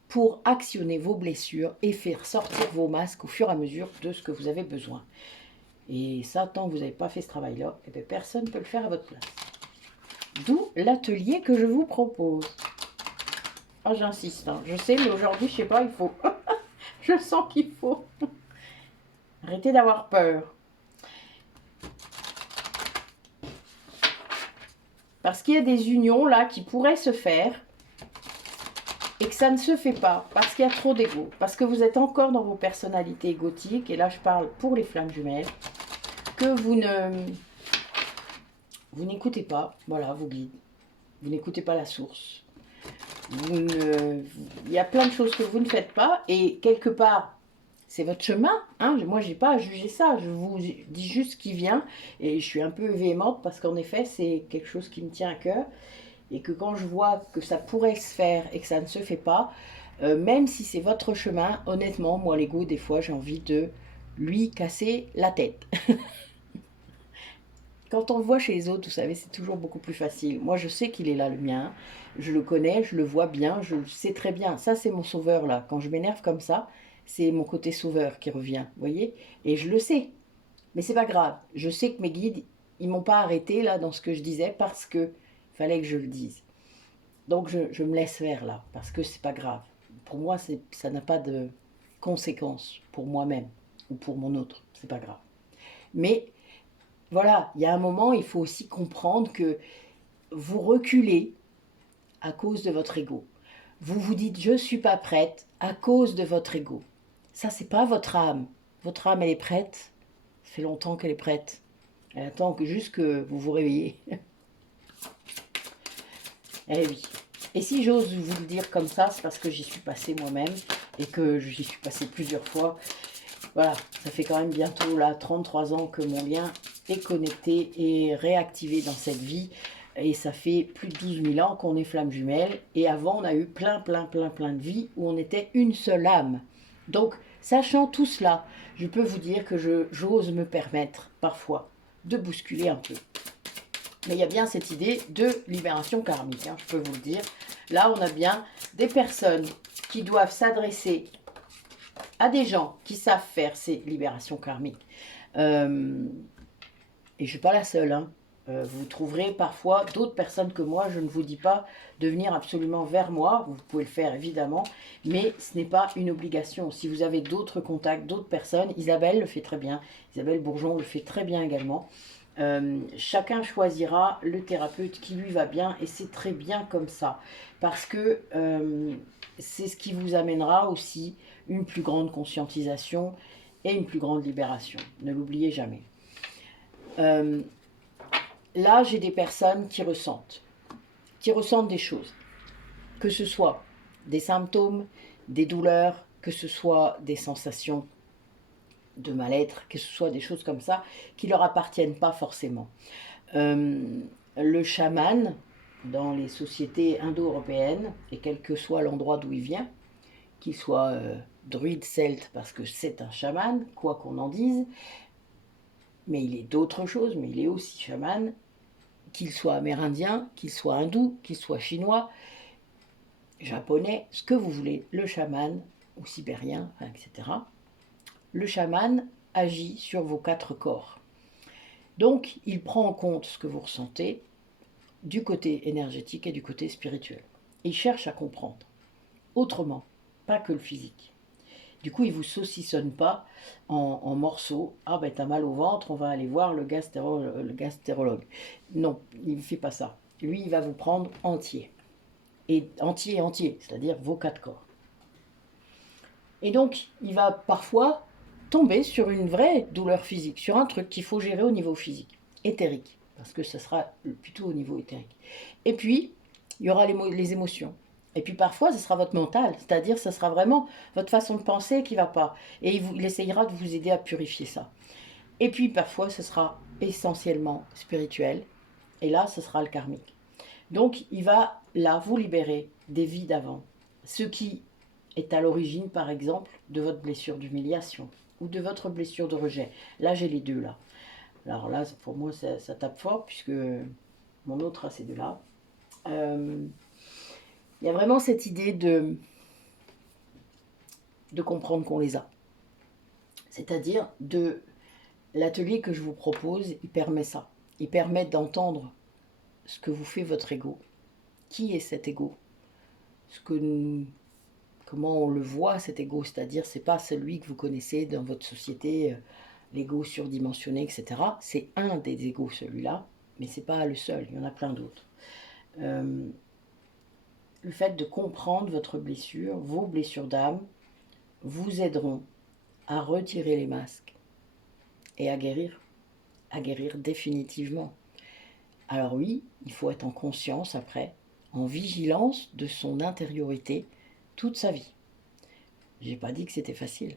pour actionner vos blessures et faire sortir vos masques au fur et à mesure de ce que vous avez besoin. Et ça, tant que vous n'avez pas fait ce travail-là, eh bien, personne ne peut le faire à votre place. D'où l'atelier que je vous propose. Ah, j'insiste, hein. Je sais, mais aujourd'hui, je sais pas, il faut. Je sens qu'il faut. Arrêtez d'avoir peur. Parce qu'il y a des unions là qui pourraient se faire et que ça ne se fait pas parce qu'il y a trop d'ego. Parce que vous êtes encore dans vos personnalités égotiques, et là je parle pour les flammes jumelles, que vous n'écoutez pas, voilà, vos guides. Vous n'écoutez pas la source. Il y a plein de choses que vous ne faites pas, et quelque part, c'est votre chemin. Hein. Moi, je n'ai pas à juger ça. Je vous dis juste ce qui vient, et je suis un peu véhémente parce qu'en effet, c'est quelque chose qui me tient à cœur, et que quand je vois que ça pourrait se faire et que ça ne se fait pas, même si c'est votre chemin, honnêtement, moi, l'ego, des fois, j'ai envie de lui casser la tête. Quand on le voit chez les autres, vous savez, c'est toujours beaucoup plus facile. Moi, je sais qu'il est là, le mien. Je le connais, je le vois bien, je le sais très bien. Ça, c'est mon sauveur, là. Quand je m'énerve comme ça, c'est mon côté sauveur qui revient, vous voyez. Et je le sais. Mais c'est pas grave. Je sais que mes guides, ils m'ont pas arrêté, là, dans ce que je disais, parce que fallait que je le dise. Donc, je me laisse faire, là, parce que c'est pas grave. Pour moi, ça n'a pas de conséquences pour moi-même ou pour mon autre. C'est pas grave. Mais voilà, il y a un moment, il faut aussi comprendre que vous reculez à cause de votre ego. Vous vous dites je suis pas prête à cause de votre ego. Ça, c'est pas votre âme. Votre âme, elle est prête. Ça fait longtemps qu'elle est prête. Elle attend juste que vous vous réveillez. Eh oui. Et si j'ose vous le dire comme ça, c'est parce que j'y suis passée moi-même et que j'y suis passée plusieurs fois. Voilà, ça fait quand même bientôt là 33 ans que mon lien est connecté et réactivé dans cette vie. Et ça fait plus de 12 000 ans qu'on est flammes jumelles. Et avant, on a eu plein de vies où on était une seule âme. Donc, sachant tout cela, je peux vous dire que j'ose me permettre parfois de bousculer un peu. Mais il y a bien cette idée de libération karmique, hein, je peux vous le dire. Là, on a bien des personnes qui doivent s'adresser à des gens qui savent faire ces libérations karmiques. Et je ne suis pas la seule. Hein. Vous trouverez parfois d'autres personnes que moi. Je ne vous dis pas de venir absolument vers moi. Vous pouvez le faire évidemment, mais ce n'est pas une obligation. Si vous avez d'autres contacts, d'autres personnes, Isabelle le fait très bien. Isabelle Bourgeon le fait très bien également. Chacun choisira le thérapeute qui lui va bien, et c'est très bien comme ça, parce que c'est ce qui vous amènera aussi une plus grande conscientisation et une plus grande libération. Ne l'oubliez jamais. Là, j'ai des personnes qui ressentent des choses, que ce soit des symptômes, des douleurs, que ce soit des sensations de mal-être, que ce soit des choses comme ça, qui ne leur appartiennent pas forcément. Le chaman dans les sociétés indo-européennes, et quel que soit l'endroit d'où il vient, qu'il soit druide celte, parce que c'est un chaman, quoi qu'on en dise, mais il est d'autres choses, mais il est aussi chaman, qu'il soit amérindien, qu'il soit hindou, qu'il soit chinois, japonais, ce que vous voulez, le chaman, ou sibérien, etc. Le chaman agit sur vos 4 corps. Donc, il prend en compte ce que vous ressentez du côté énergétique et du côté spirituel. Il cherche à comprendre autrement, pas que le physique. Du coup, il ne vous saucissonne pas en morceaux. Ah ben, t'as mal au ventre, on va aller voir le gastérologue. Non, il ne fait pas ça. Lui, il va vous prendre entier. Et entier, c'est-à-dire vos 4 corps. Et donc, il va parfois tomber sur une vraie douleur physique, sur un truc qu'il faut gérer au niveau physique, éthérique, parce que ce sera plutôt au niveau éthérique. Et puis, il y aura les émotions. Et puis parfois, ce sera votre mental, c'est-à-dire ce sera vraiment votre façon de penser qui ne va pas. Et il essayera de vous aider à purifier ça. Et puis parfois, ce sera essentiellement spirituel. Et là, ce sera le karmique. Donc, il va là vous libérer des vies d'avant. Ce qui est à l'origine, par exemple, de votre blessure d'humiliation ou de votre blessure de rejet. Là, j'ai les deux là. Alors là, pour moi, ça tape fort puisque mon autre a ces deux-là. Il y a vraiment cette idée de comprendre qu'on les a. C'est-à-dire de l'atelier que je vous propose, il permet ça. Il permet d'entendre ce que vous fait votre ego. Qui est cet ego? Comment on le voit cet ego, c'est-à-dire c'est pas celui que vous connaissez dans votre société, l'ego surdimensionné, etc. C'est un des égos celui-là, mais c'est pas le seul, il y en a plein d'autres. Le fait de comprendre votre blessure, vos blessures d'âme, vous aideront à retirer les masques et à guérir définitivement. Alors oui, il faut être en conscience après, en vigilance de son intériorité toute sa vie. J'ai pas dit que c'était facile.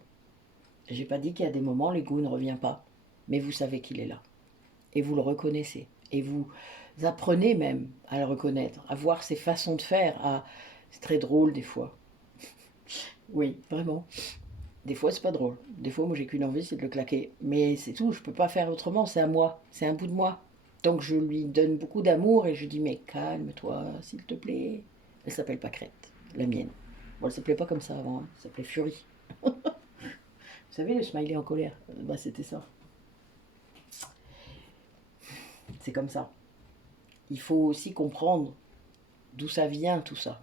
J'ai pas dit qu'il y a des moments l'ego ne revient pas, mais vous savez qu'il est là. Et vous le reconnaissez. Et vous apprenez même à le reconnaître, à voir ses façons de faire. C'est très drôle des fois. Oui, vraiment. Des fois, c'est pas drôle. Des fois, moi, j'ai qu'une envie, c'est de le claquer. Mais c'est tout, je peux pas faire autrement, c'est à moi. C'est un bout de moi. Donc, je lui donne beaucoup d'amour et je dis, mais calme-toi, s'il te plaît. Elle s'appelle pas Crête, la mienne. Bon, elle s'appelait pas comme ça avant, hein. Elle s'appelait Fury. Vous savez, le smiley en colère, bah, c'était ça. C'est comme ça. Il faut aussi comprendre d'où ça vient tout ça.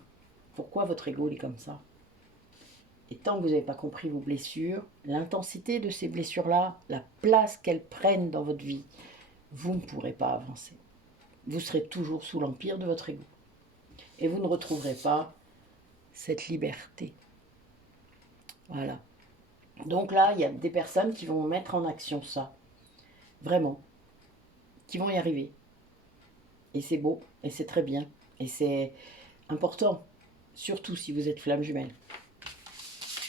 Pourquoi votre ego est comme ça. Et tant que vous n'avez pas compris vos blessures, l'intensité de ces blessures-là, la place qu'elles prennent dans votre vie, vous ne pourrez pas avancer. Vous serez toujours sous l'empire de votre ego. Et vous ne retrouverez pas cette liberté. Voilà. Donc là, il y a des personnes qui vont mettre en action ça. Vraiment. Qui vont y arriver. Et c'est beau, et c'est très bien. Et c'est important. Surtout si vous êtes flamme jumelle.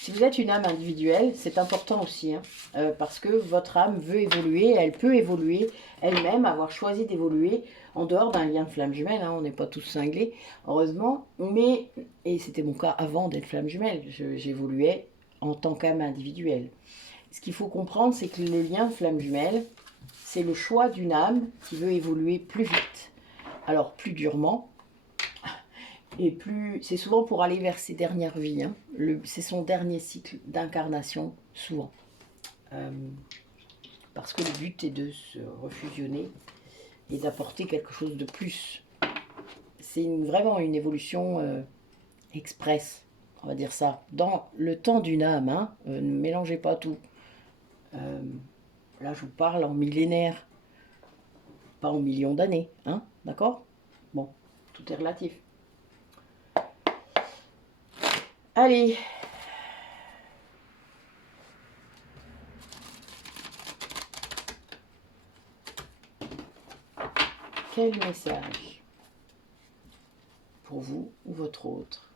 Si vous êtes une âme individuelle, c'est important aussi, hein, parce que votre âme veut évoluer, elle peut évoluer elle-même, avoir choisi d'évoluer en dehors d'un lien de flamme jumelle, hein, on n'est pas tous cinglés, heureusement, mais, et c'était mon cas avant d'être flamme jumelle, j'évoluais en tant qu'âme individuelle. Ce qu'il faut comprendre, c'est que le lien de flamme jumelle, c'est le choix d'une âme qui veut évoluer plus vite, alors plus durement, et plus, c'est souvent pour aller vers ses dernières vies. Hein. C'est son dernier cycle d'incarnation, souvent. Parce que le but est de se refusionner et d'apporter quelque chose de plus. C'est vraiment une évolution express, on va dire ça. Dans le temps d'une âme, hein, ne mélangez pas tout. Là, je vous parle en millénaire, pas en millions d'années. Hein, d'accord? Bon, tout est relatif. Allez. Quel message pour vous ou votre autre?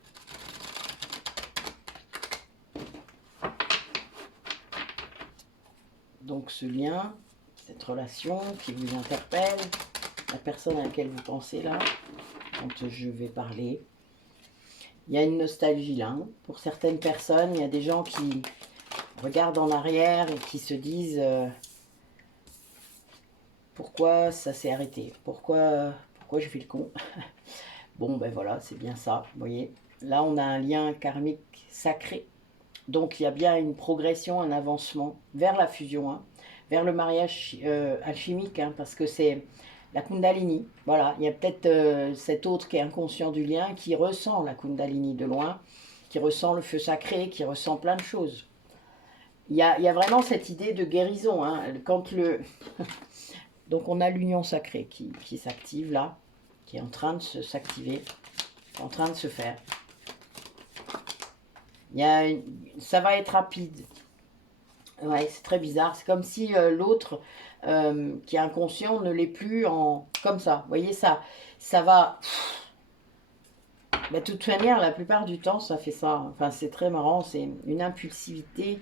Donc ce lien, cette relation qui vous interpelle, la personne à laquelle vous pensez là, quand je vais parler. Il y a une nostalgie là. Hein. Pour certaines personnes, il y a des gens qui regardent en arrière et qui se disent pourquoi ça s'est arrêté, pourquoi j'ai fait le con. Bon, ben voilà, c'est bien ça, vous voyez. Là, on a un lien karmique sacré. Donc, il y a bien une progression, un avancement vers la fusion, hein, vers le mariage alchimique, hein, parce que c'est la Kundalini. Voilà, il y a peut-être cet autre qui est inconscient du lien, qui ressent la Kundalini de loin, qui ressent le feu sacré, qui ressent plein de choses. Il y a vraiment cette idée de guérison. Hein, quand le... Donc, on a l'union sacrée qui s'active là, qui est en train de s'activer, en train de se faire. Ça va être rapide. Ouais, c'est très bizarre. C'est comme si l'autre qui est inconscient ne l'est plus comme ça. Vous voyez, ça va... De toute manière, la plupart du temps, ça fait ça. Enfin, c'est très marrant. C'est une impulsivité,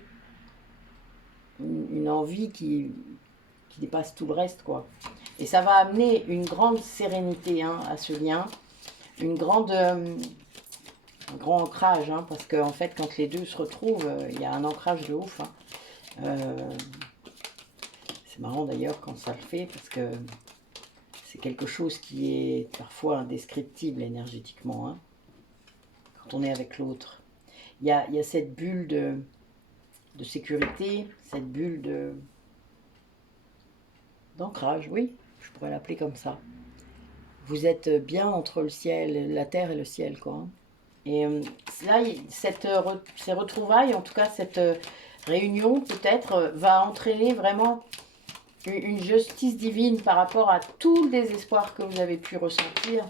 une envie qui dépasse tout le reste, quoi. Et ça va amener une grande sérénité hein, à ce lien. Un grand ancrage, hein, parce qu'en fait, quand les deux se retrouvent, il y a un ancrage de ouf. Hein. C'est marrant d'ailleurs quand ça le fait, parce que c'est quelque chose qui est parfois indescriptible énergétiquement, hein, quand on est avec l'autre. Il y a cette bulle de sécurité, cette bulle d'ancrage, oui, je pourrais l'appeler comme ça. Vous êtes bien entre le ciel, la terre et le ciel, quoi. Hein. Et là, ces retrouvailles, en tout cas cette réunion peut-être, va entraîner vraiment une justice divine par rapport à tout le désespoir que vous avez pu ressentir,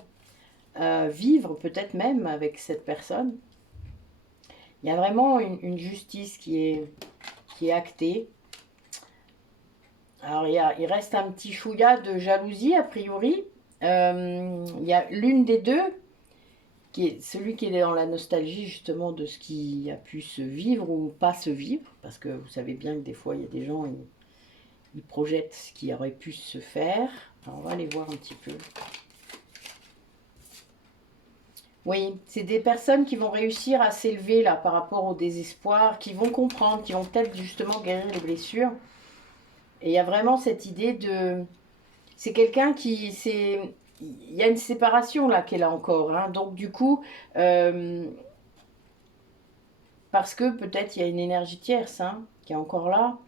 vivre peut-être même avec cette personne. Il y a vraiment une justice qui est actée. Alors il reste un petit chouïa de jalousie a priori. Il y a l'une des deux, qui est celui qui est dans la nostalgie justement de ce qui a pu se vivre ou pas se vivre, parce que vous savez bien que des fois il y a des gens, ils projettent ce qui aurait pu se faire. Alors, on va aller voir un petit peu. Oui, c'est des personnes qui vont réussir à s'élever là par rapport au désespoir, qui vont comprendre, qui vont peut-être justement guérir les blessures. Et il y a vraiment cette idée de... C'est quelqu'un qui... Il y a une séparation là qui est là encore. Hein. Donc du coup, parce que peut-être il y a une énergie tierce hein, qui est encore là.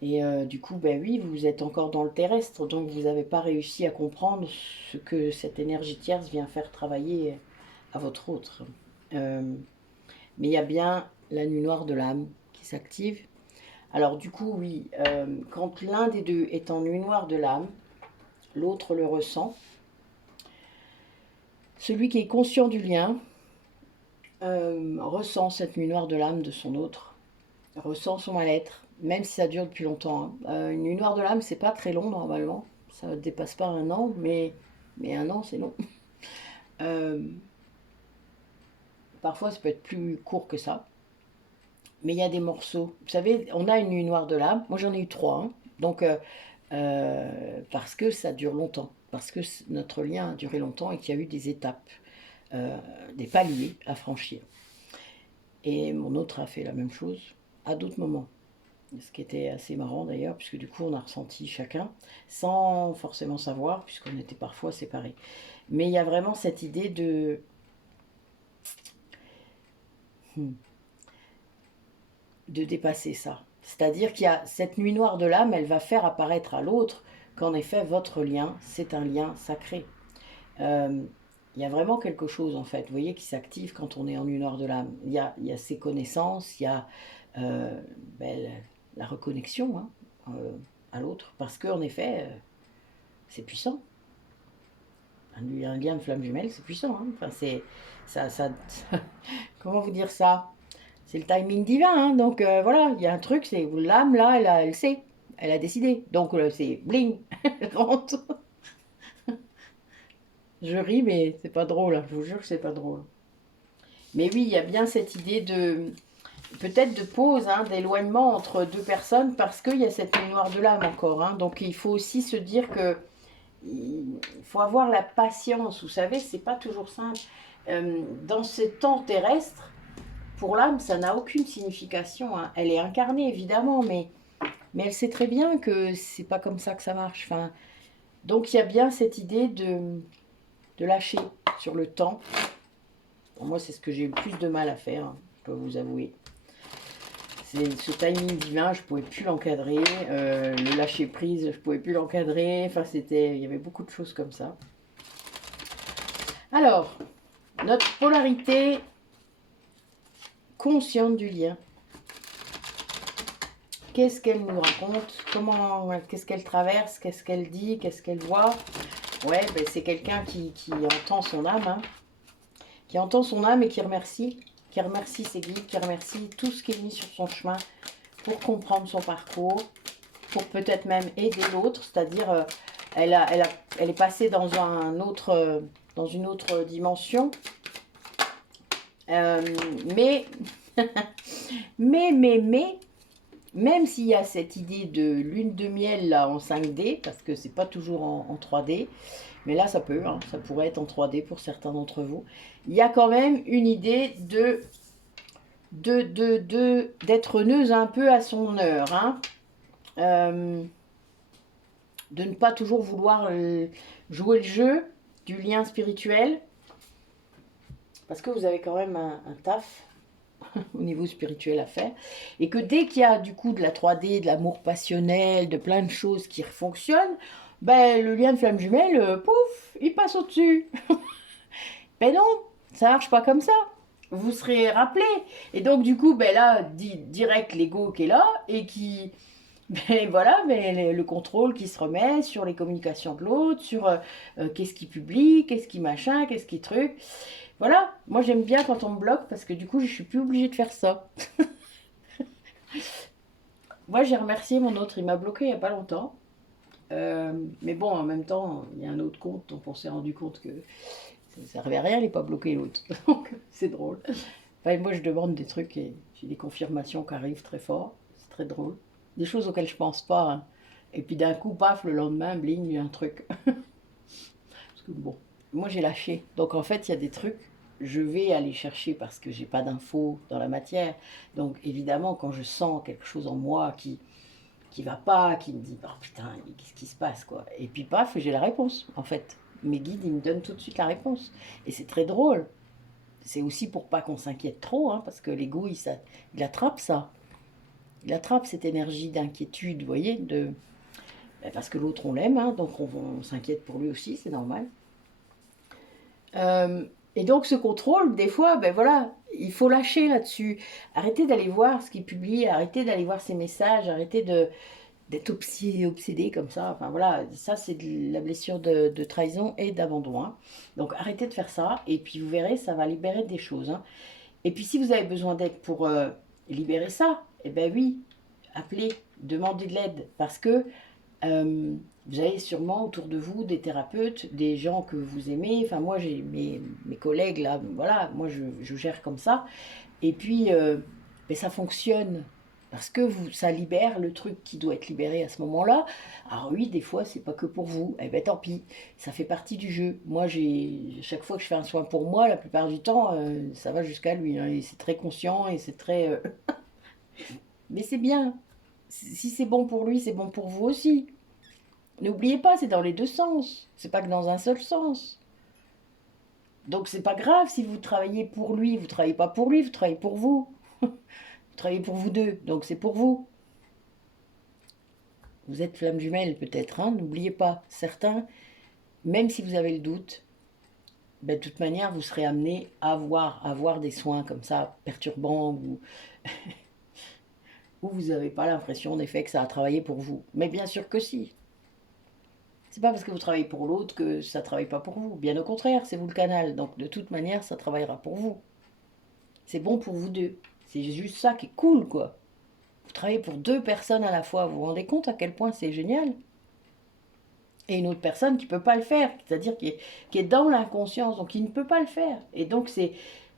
Et du coup, ben oui, vous êtes encore dans le terrestre, donc vous n'avez pas réussi à comprendre ce que cette énergie tierce vient faire travailler à votre autre. Mais il y a bien la nuit noire de l'âme qui s'active. Alors du coup, oui, quand l'un des deux est en nuit noire de l'âme, l'autre le ressent. Celui qui est conscient du lien ressent cette nuit noire de l'âme de son autre, ressent son mal-être, même si ça dure depuis longtemps. Hein. Une nuit noire de l'âme, c'est pas très long normalement, ça ne dépasse pas un an, mais un an c'est long. Parfois ça peut être plus court que ça, mais il y a des morceaux. Vous savez, on a une nuit noire de l'âme, moi j'en ai eu 3, hein. Donc parce que ça dure longtemps, parce que notre lien a duré longtemps et qu'il y a eu des étapes, des paliers à franchir. Et mon autre a fait la même chose à d'autres moments. Ce qui était assez marrant d'ailleurs, puisque du coup on a ressenti chacun, sans forcément savoir, puisqu'on était parfois séparés. Mais il y a vraiment cette idée de dépasser ça. C'est-à-dire qu'il y a cette nuit noire de l'âme, elle va faire apparaître à l'autre qu'en effet votre lien, c'est un lien sacré. Il y a vraiment quelque chose en fait, vous voyez, qui s'active quand on est en nuit noire de l'âme. Il y a ces connaissances, il y a la reconnexion hein, à l'autre, parce qu'en effet, c'est puissant. Un lien de flamme jumelle, c'est puissant. Hein. Enfin, c'est ça, comment vous dire ça? C'est le timing divin. Hein. Donc voilà, il y a un truc, c'est l'âme là, elle sait, elle a décidé. Donc c'est bling, elle rentre. Je ris, mais c'est pas drôle. Hein. Je vous jure que c'est pas drôle. Mais oui, il y a bien cette idée de peut-être de pause, hein, d'éloignement entre deux personnes parce qu'il y a cette nuit noire de l'âme encore. Hein. Donc il faut aussi se dire que il faut avoir la patience, vous savez, c'est pas toujours simple. Dans ce temps terrestre, pour l'âme, ça n'a aucune signification, hein. Elle est incarnée, évidemment, mais elle sait très bien que c'est pas comme ça que ça marche. Enfin, donc il y a bien cette idée de lâcher sur le temps. Pour moi, c'est ce que j'ai eu le plus de mal à faire, hein, je peux vous avouer. C'est ce timing divin, je pouvais plus l'encadrer. Le lâcher prise, je pouvais plus l'encadrer. Enfin, il y avait beaucoup de choses comme ça. Alors, notre polarité consciente du lien. Qu'est-ce qu'elle nous raconte? Qu'est-ce qu'elle traverse? Qu'est-ce qu'elle dit? Qu'est-ce qu'elle voit? Ouais, ben c'est quelqu'un qui entend son âme, hein, qui entend son âme et qui remercie ses guides, qui remercie tout ce qui est mis sur son chemin pour comprendre son parcours, pour peut-être même aider l'autre, c'est-à-dire elle est passée dans dans une autre dimension, mais mais même s'il y a cette idée de lune de miel là en 5D, parce que c'est pas toujours en 3D, mais là ça peut, hein, ça pourrait être en 3D pour certains d'entre vous, il y a quand même une idée d'être heureuse un peu à son heure, hein. De ne pas toujours vouloir jouer le jeu du lien spirituel, parce que vous avez quand même un taf au niveau spirituel à faire, et que dès qu'il y a du coup de la 3D, de l'amour passionnel, de plein de choses qui fonctionnent, ben le lien de flamme jumelle, pouf, il passe au-dessus. Ben non, ça marche pas comme ça. Vous serez rappelé. Et donc du coup, ben là, direct l'ego qui est là, et qui... Ben voilà, mais le contrôle qui se remet sur les communications de l'autre, sur qu'est-ce qu'il publie, qu'est-ce qu'il machin, qu'est-ce qu'il truc. Voilà, moi j'aime bien quand on me bloque parce que du coup je suis plus obligée de faire ça. Moi j'ai remercié mon autre, il m'a bloqué il n'y a pas longtemps. Mais bon, en même temps, il y a un autre compte dont on s'est rendu compte que ça ne servait à rien, il n'est pas bloqué l'autre. Donc c'est drôle. Enfin, moi je demande des trucs et j'ai des confirmations qui arrivent très fort. C'est très drôle. Des choses auxquelles je pense pas, hein. Et puis d'un coup, paf, le lendemain, bling, il y a un truc. Parce que bon, moi j'ai lâché. Donc en fait, il y a des trucs, je vais aller chercher parce que j'ai pas d'infos dans la matière. Donc évidemment, quand je sens quelque chose en moi qui va pas, qui me dit oh putain, qu'est-ce qui se passe quoi. Et puis paf, j'ai la réponse en fait. Mes guides, ils me donnent tout de suite la réponse. Et c'est très drôle. C'est aussi pour pas qu'on s'inquiète trop, hein, parce que l'ego, il attrape ça. Il attrape cette énergie d'inquiétude, vous voyez, parce que l'autre, on l'aime, hein, donc on s'inquiète pour lui aussi, c'est normal. Et donc ce contrôle, des fois, ben voilà, il faut lâcher là-dessus. Arrêtez d'aller voir ce qu'il publie, arrêtez d'aller voir ses messages, arrêtez d'être obsédé comme ça. Enfin voilà, ça c'est la blessure de trahison et d'abandon, hein. Donc arrêtez de faire ça, et puis vous verrez, ça va libérer des choses, hein. Et puis si vous avez besoin d'aide pour libérer ça, eh ben oui, appelez, demandez de l'aide, parce que vous avez sûrement autour de vous des thérapeutes, des gens que vous aimez. Enfin, moi, j'ai mes collègues là, voilà, moi je gère comme ça. Et puis, ben, ça fonctionne parce que ça libère le truc qui doit être libéré à ce moment-là. Alors, oui, des fois, c'est pas que pour vous. Eh ben, tant pis, ça fait partie du jeu. Moi, chaque fois que je fais un soin pour moi, la plupart du temps, ça va jusqu'à lui, hein, et c'est très conscient et c'est très. Mais c'est bien. Si c'est bon pour lui, c'est bon pour vous aussi. N'oubliez pas, c'est dans les deux sens. C'est pas que dans un seul sens. Donc c'est pas grave si vous travaillez pour lui, vous travaillez pas pour lui, vous travaillez pour vous. Vous travaillez pour vous deux, donc c'est pour vous. Vous êtes flamme jumelle peut-être, hein, n'oubliez pas. Certains, même si vous avez le doute, ben, de toute manière, vous serez amené à avoir des soins comme ça, perturbants, où vous n'avez pas l'impression, en effet, que ça a travaillé pour vous. Mais bien sûr que si. C'est pas parce que vous travaillez pour l'autre que ça travaille pas pour vous. Bien au contraire, c'est vous le canal. Donc de toute manière, ça travaillera pour vous. C'est bon pour vous deux. C'est juste ça qui est cool, quoi. Vous travaillez pour deux personnes à la fois. Vous vous rendez compte à quel point c'est génial? Et une autre personne qui peut pas le faire, c'est-à-dire qui est dans l'inconscience, donc qui ne peut pas le faire. Et donc c'est...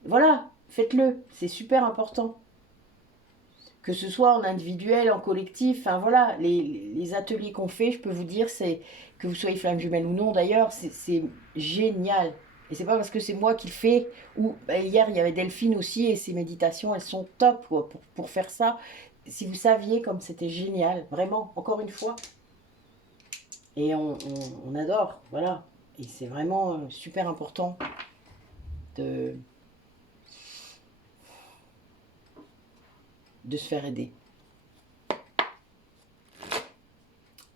Voilà, faites-le. C'est super important. que ce soit en individuel, en collectif, enfin voilà, les ateliers qu'on fait, je peux vous dire, c'est que vous soyez flamme jumelle ou non d'ailleurs, c'est génial. Et c'est pas parce que c'est moi qui le fais, ou bah, hier il y avait Delphine aussi, et ses méditations, elles sont top quoi, pour faire ça. Si vous saviez comme c'était génial, vraiment, encore une fois. Et on adore, voilà. Et c'est vraiment super important de, de se faire aider.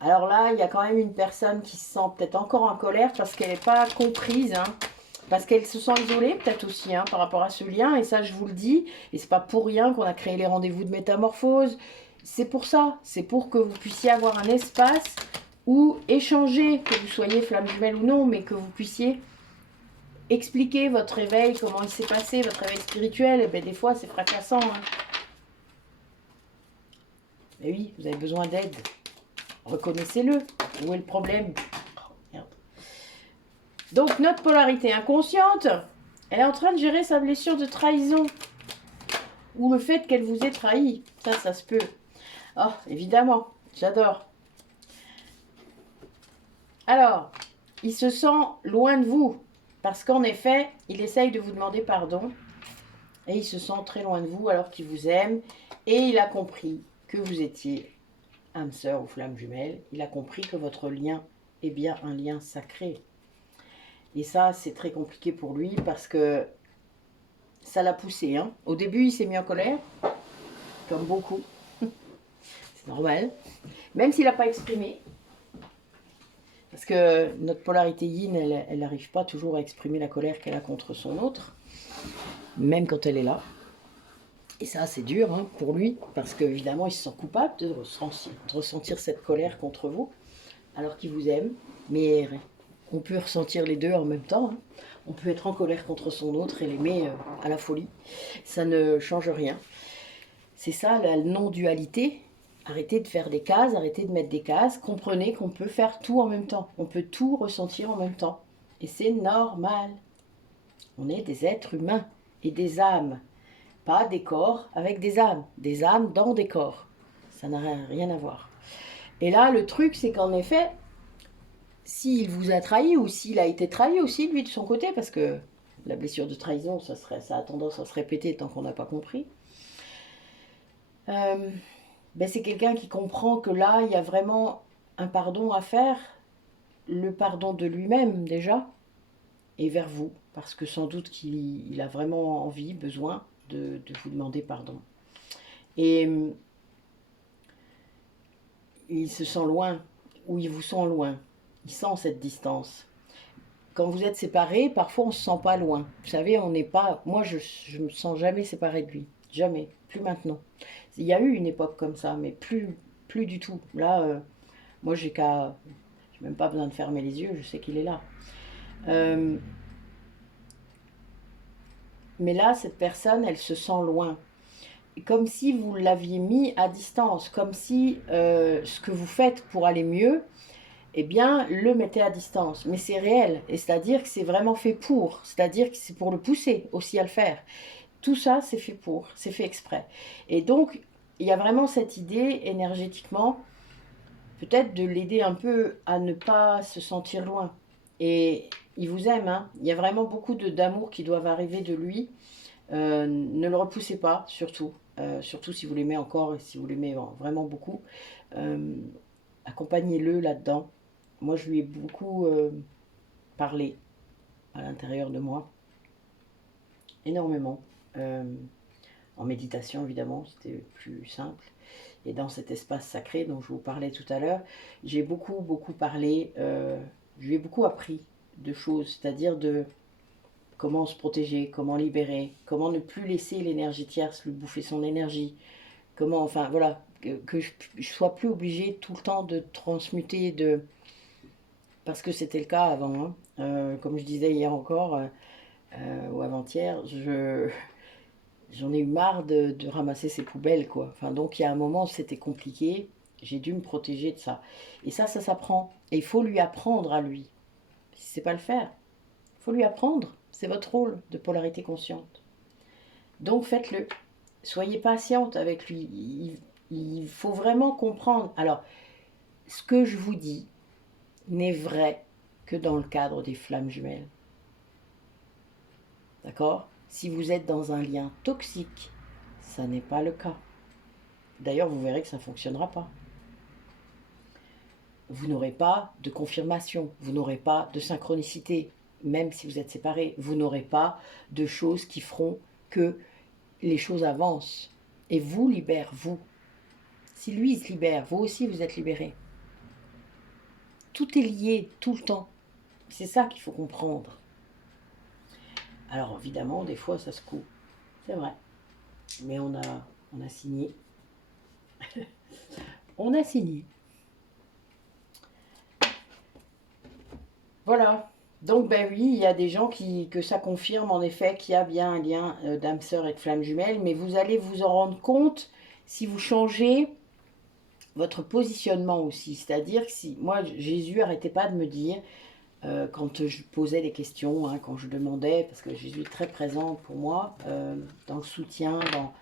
Alors là, il y a quand même une personne qui se sent peut-être encore en colère parce qu'elle n'est pas comprise, hein, parce qu'elle se sent isolée peut-être aussi hein, par rapport à ce lien. Et ça, je vous le dis, et c'est pas pour rien qu'on a créé les rendez-vous de métamorphose. C'est pour ça, c'est pour que vous puissiez avoir un espace où échanger, que vous soyez flamme jumelle ou non, mais que vous puissiez expliquer votre réveil, comment il s'est passé, votre réveil spirituel. Et bien des fois, c'est fracassant. Hein. Mais oui, vous avez besoin d'aide. Reconnaissez-le. Où est le problème? Oh, merde. Donc, notre polarité inconsciente, elle est en train de gérer sa blessure de trahison. Ou le fait qu'elle vous ait trahi. Ça se peut. Oh, évidemment, j'adore. Alors, il se sent loin de vous. Parce qu'en effet, il essaye de vous demander pardon. Et il se sent très loin de vous alors qu'il vous aime. Et il a compris que vous étiez âme sœur ou flamme jumelle. Il a compris que votre lien est bien un lien sacré. Et ça, c'est très compliqué pour lui parce que ça l'a poussé. Hein. Au début, il s'est mis en colère, comme beaucoup. C'est normal. Même s'il n'a pas exprimé. Parce que notre polarité yin, elle n'arrive pas toujours à exprimer la colère qu'elle a contre son autre. Même quand elle est là. Et ça, c'est dur hein, pour lui. Parce qu'évidemment, il se sent coupable de ressentir cette colère contre vous. Alors qu'il vous aime. Mais on peut ressentir les deux en même temps. Hein. On peut être en colère contre son autre et l'aimer à la folie. Ça ne change rien. C'est ça la non-dualité. Arrêtez de faire des cases, arrêtez de mettre des cases. Comprenez qu'on peut faire tout en même temps. On peut tout ressentir en même temps. Et c'est normal. On est des êtres humains et des âmes. Pas des corps avec des âmes. Des âmes dans des corps. Ça n'a rien à voir. Et là, le truc, c'est qu'en effet, s'il vous a trahi ou s'il a été trahi aussi, lui, de son côté, parce que la blessure de trahison, ça a tendance à se répéter tant qu'on n'a pas compris, ben c'est quelqu'un qui comprend que là, il y a vraiment un pardon à faire, le pardon de lui-même déjà, et vers vous, parce que sans doute qu'il a vraiment envie, besoin de vous demander pardon. Et il se sent loin, ou il vous sent loin, il sent cette distance. Quand vous êtes séparés, parfois on ne se sent pas loin. Vous savez, on n'est pas... Moi, je me sens jamais séparée de lui. Jamais. Plus maintenant. Il y a eu une époque comme ça, mais plus du tout. Là, moi, j'ai même pas besoin de fermer les yeux, je sais qu'il est là. Mais là, cette personne, elle se sent loin. Comme si vous l'aviez mis à distance. Comme si ce que vous faites pour aller mieux, eh bien, le mettait à distance. Mais c'est réel. Et c'est-à-dire que c'est vraiment fait pour. C'est-à-dire que c'est pour le pousser aussi à le faire. Tout ça, c'est fait pour. C'est fait exprès. Et donc, il y a vraiment cette idée, énergétiquement, peut-être de l'aider un peu à ne pas se sentir loin. Et il vous aime, hein. Il y a vraiment beaucoup d'amour qui doivent arriver de lui. Ne le repoussez pas, surtout. Surtout si vous l'aimez encore et si vous l'aimez vraiment beaucoup. Accompagnez-le là-dedans. Moi, je lui ai beaucoup parlé à l'intérieur de moi. Énormément. En méditation, évidemment, c'était plus simple. Et dans cet espace sacré dont je vous parlais tout à l'heure, j'ai beaucoup parlé, je lui ai beaucoup appris de choses, c'est-à-dire de comment se protéger, comment libérer, comment ne plus laisser l'énergie tierce lui bouffer son énergie, comment, enfin voilà, que je sois plus obligée tout le temps de transmuter, parce que c'était le cas avant, hein. Comme je disais hier encore, ou avant-hier, j'en ai eu marre de ramasser ces poubelles, quoi. Enfin, donc il y a un moment, c'était compliqué, j'ai dû me protéger de ça. Et ça s'apprend. Et il faut lui apprendre à lui. Si c'est pas le faire, il faut lui apprendre. C'est votre rôle de polarité consciente. Donc faites-le. soyez patiente avec lui. Il faut vraiment comprendre. Alors, ce que je vous dis n'est vrai que dans le cadre des flammes jumelles. D'accord? Si vous êtes dans un lien toxique, ça n'est pas le cas. D'ailleurs, vous verrez que ça ne fonctionnera pas. Vous n'aurez pas de confirmation, vous n'aurez pas de synchronicité, même si vous êtes séparés. Vous n'aurez pas de choses qui feront que les choses avancent et vous libèrent, vous. Si lui il se libère, vous aussi vous êtes libérés. Tout est lié, tout le temps. C'est ça qu'il faut comprendre. Alors évidemment, des fois ça se coupe, c'est vrai. Mais on a signé. On a signé. Voilà. Donc ben oui, il y a des gens que ça confirme en effet qu'il y a bien un lien d'âme sœur et de flamme jumelle, mais vous allez vous en rendre compte si vous changez votre positionnement aussi. C'est-à-dire que si moi, Jésus n'arrêtait pas de me dire, quand je posais des questions, hein, quand je demandais, parce que Jésus est très présent pour moi, dans le soutien, dans...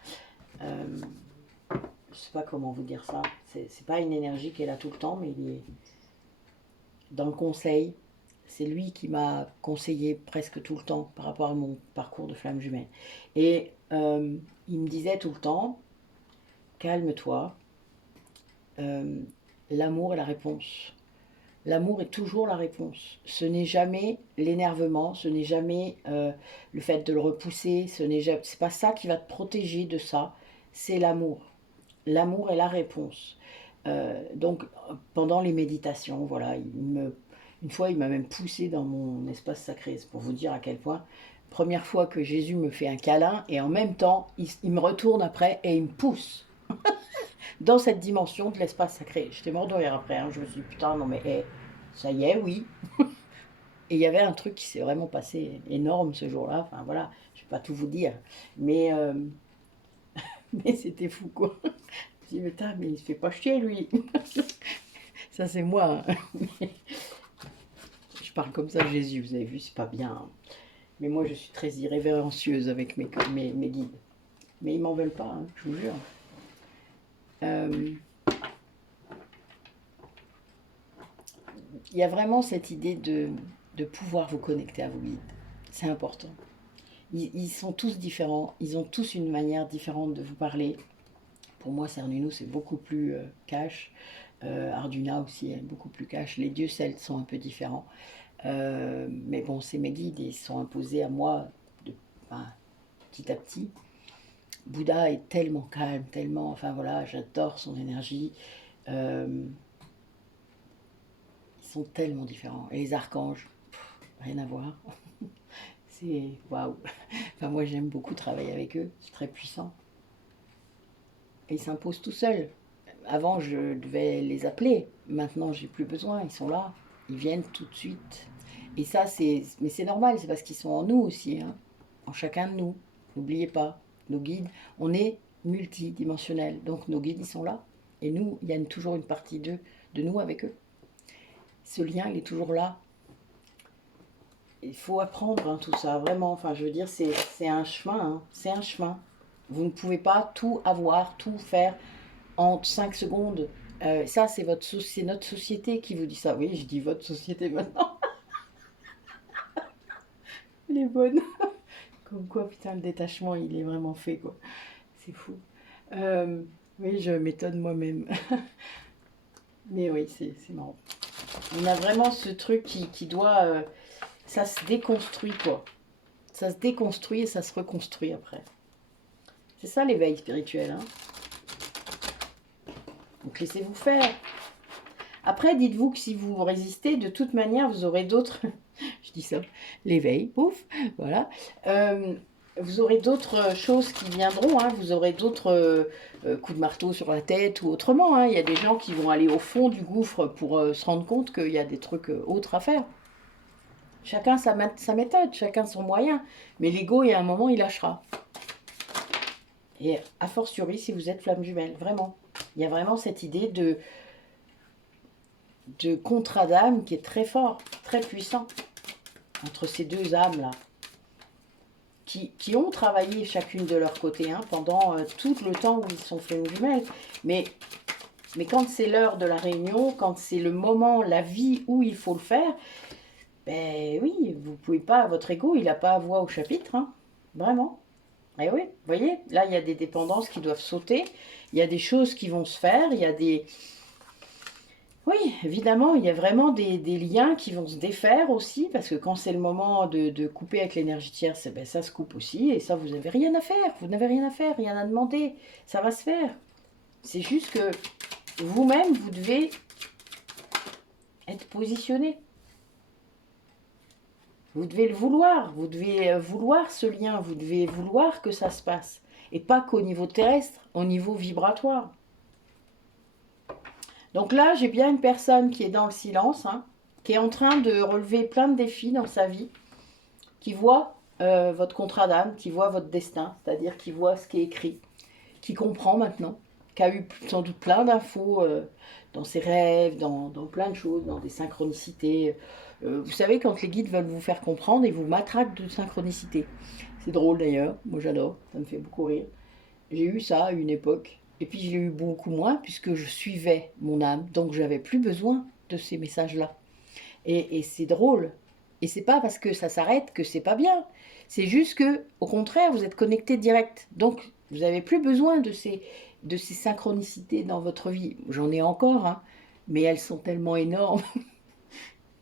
je sais pas comment vous dire ça, c'est pas une énergie qui est là tout le temps, mais il est dans le conseil. C'est lui qui m'a conseillé presque tout le temps par rapport à mon parcours de flamme jumelle. Et il me disait tout le temps, calme-toi, l'amour est la réponse. L'amour est toujours la réponse. Ce n'est jamais l'énervement, ce n'est jamais le fait de le repousser, c'est pas ça qui va te protéger de ça, c'est l'amour. L'amour est la réponse. Donc, pendant les méditations, voilà, une fois, il m'a même poussé dans mon espace sacré. C'est pour vous dire à quel point. Première fois que Jésus me fait un câlin, et en même temps, il me retourne après et il me pousse dans cette dimension de l'espace sacré. J'étais mort de rire après. Hein. Je me suis dit, putain, non mais ça y est, oui. Et il y avait un truc qui s'est vraiment passé énorme ce jour-là. Enfin voilà, je ne vais pas tout vous dire. Mais, mais c'était fou, quoi. Je me dis, putain, mais il se fait pas chier, lui. Ça, c'est moi. Hein. Je parle comme ça, Jésus, vous avez vu, c'est pas bien. Hein. Mais moi, je suis très irrévérencieuse avec mes guides. Mais ils m'en veulent pas, hein, je vous jure. Il y a vraiment cette idée de pouvoir vous connecter à vos guides. C'est important. Ils sont tous différents, ils ont tous une manière différente de vous parler. Pour moi, Cernunnos, c'est beaucoup plus cash. Arduna aussi est beaucoup plus cash. Les dieux celtes sont un peu différents. Mais bon, c'est mes guides, ils sont imposés à moi petit à petit. Bouddha est tellement calme, tellement... Enfin voilà, j'adore son énergie. Ils sont tellement différents. Et les archanges, rien à voir. C'est waouh. Enfin, moi, j'aime beaucoup travailler avec eux. C'est très puissant. Et ils s'imposent tout seuls. Avant, je devais les appeler. Maintenant, j'ai plus besoin. Ils sont là. Ils viennent tout de suite. Et ça, mais c'est normal. C'est parce qu'ils sont en nous aussi. Hein. En chacun de nous. N'oubliez pas. Nos guides, on est multidimensionnels. Donc, nos guides, ils sont là. Et nous, il y a toujours une partie de nous avec eux. Ce lien, il est toujours là. Il faut apprendre hein, tout ça, vraiment. Enfin, je veux dire, c'est un chemin. Hein. C'est un chemin. Vous ne pouvez pas tout avoir, tout faire en 5 secondes. Ça, c'est notre société qui vous dit ça. Oui, je dis votre société maintenant. Elle est bonne. Comme quoi, putain, le détachement, il est vraiment fait, quoi. C'est fou. Oui, je m'étonne moi-même. Mais oui, c'est marrant. On a vraiment ce truc qui doit... ça se déconstruit, quoi. Ça se déconstruit et ça se reconstruit après. C'est ça l'éveil spirituel. Hein. Donc laissez-vous faire. Après, dites-vous que si vous résistez, de toute manière, vous aurez d'autres... Je dis ça, l'éveil, ouf, voilà. Vous aurez d'autres choses qui viendront. Hein. Vous aurez d'autres coups de marteau sur la tête ou autrement. Hein. Il y a des gens qui vont aller au fond du gouffre pour se rendre compte qu'il y a des trucs autres à faire. Chacun sa méthode, chacun son moyen. Mais l'ego, il y a un moment, il lâchera. Et a fortiori, si vous êtes flamme jumelle, vraiment. Il y a vraiment cette idée de contrat d'âme qui est très fort, très puissant, entre ces deux âmes-là. qui ont travaillé chacune de leur côté hein, pendant tout le temps où ils sont fléaux jumelles. Mais quand c'est l'heure de la réunion, quand c'est le moment, la vie où il faut le faire, ben oui, vous pouvez pas, votre ego, il n'a pas voix au chapitre, hein, vraiment. Et oui, vous voyez, là, il y a des dépendances qui doivent sauter, il y a des choses qui vont se faire, il y a des... Oui, évidemment, il y a vraiment des liens qui vont se défaire aussi, parce que quand c'est le moment de couper avec l'énergie tierce, ben ça se coupe aussi, et ça, vous n'avez rien à faire, vous n'avez rien à faire, rien à demander, ça va se faire. C'est juste que vous-même, vous devez être positionné. Vous devez le vouloir, vous devez vouloir ce lien, vous devez vouloir que ça se passe. Et pas qu'au niveau terrestre, au niveau vibratoire. Donc là, j'ai bien une personne qui est dans le silence, hein, qui est en train de relever plein de défis dans sa vie, qui voit votre contrat d'âme, qui voit votre destin, c'est-à-dire qui voit ce qui est écrit, qui comprend maintenant, qui a eu sans doute plein d'infos dans ses rêves, dans plein de choses, dans des synchronicités. Vous savez, quand les guides veulent vous faire comprendre, ils vous matraquent de synchronicité. C'est drôle d'ailleurs, moi j'adore, ça me fait beaucoup rire. J'ai eu ça à une époque, et puis je l'ai eu beaucoup moins puisque je suivais mon âme, donc j'avais plus besoin de ces messages-là. Et c'est drôle. Et c'est pas parce que ça s'arrête que c'est pas bien. C'est juste que, au contraire, vous êtes connecté direct. Donc, vous n'avez plus besoin de ces synchronicités dans votre vie. J'en ai encore, hein, mais elles sont tellement énormes.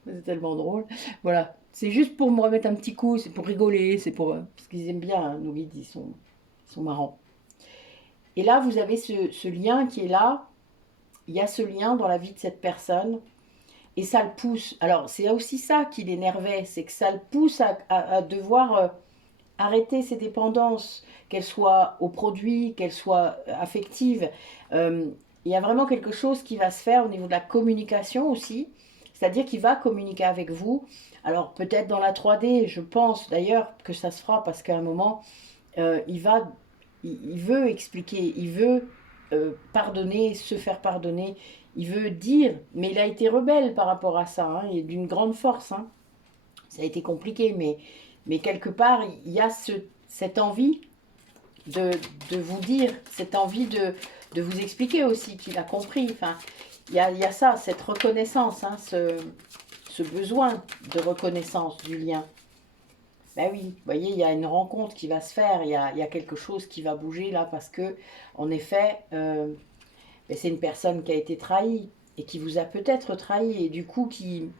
C'est tellement drôle. Voilà. C'est juste pour me remettre un petit coup, c'est pour rigoler, c'est pour... parce qu'ils aiment bien, hein, nos guides, ils sont marrants. Et là, vous avez ce lien qui est là. Il y a ce lien dans la vie de cette personne. Et ça le pousse. Alors, c'est aussi ça qui l'énervait, c'est que ça le pousse à devoir arrêter ses dépendances, qu'elles soient aux produits, qu'elles soient affectives. Il y a vraiment quelque chose qui va se faire au niveau de la communication aussi, c'est-à-dire qu'il va communiquer avec vous. Alors, peut-être dans la 3D, je pense d'ailleurs que ça se fera parce qu'à un moment, il veut expliquer, il veut pardonner, se faire pardonner, il veut dire, mais il a été rebelle par rapport à ça, hein, et d'une grande force. Hein. Ça a été compliqué, mais quelque part, il y a cette envie de vous dire, cette envie de vous expliquer aussi qu'il a compris. Enfin, il y a ça, cette reconnaissance, hein, ce besoin de reconnaissance du lien. Ben oui, vous voyez, il y a une rencontre qui va se faire, il y a quelque chose qui va bouger là, parce que, en effet, ben c'est une personne qui a été trahie, et qui vous a peut-être trahi, et du coup, qui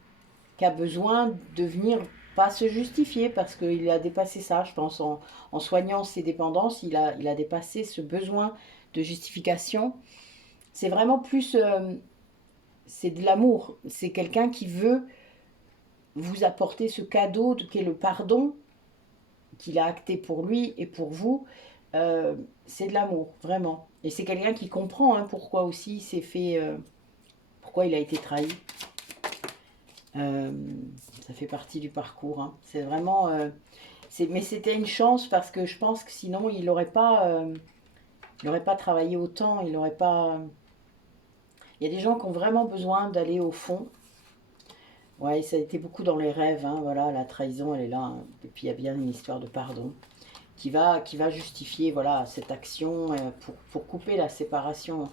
a besoin de venir, pas se justifier, parce qu'il a dépassé ça, je pense, en soignant ses dépendances, il a dépassé ce besoin de justification. C'est vraiment plus, c'est de l'amour, c'est quelqu'un qui veut vous apporter ce cadeau qu'est le pardon, qu'il a acté pour lui et pour vous, c'est de l'amour, vraiment. Et c'est quelqu'un qui comprend hein, pourquoi aussi il s'est fait... pourquoi il a été trahi. Ça fait partie du parcours. Hein. C'est vraiment... mais c'était une chance parce que je pense que sinon il n'aurait pas travaillé autant, il n'aurait pas... Il y a des gens qui ont vraiment besoin d'aller au fond. Ouais, ça a été beaucoup dans les rêves, hein, voilà, la trahison, elle est là. Hein. Et puis il y a bien une histoire de pardon qui va justifier voilà, cette action pour couper la séparation.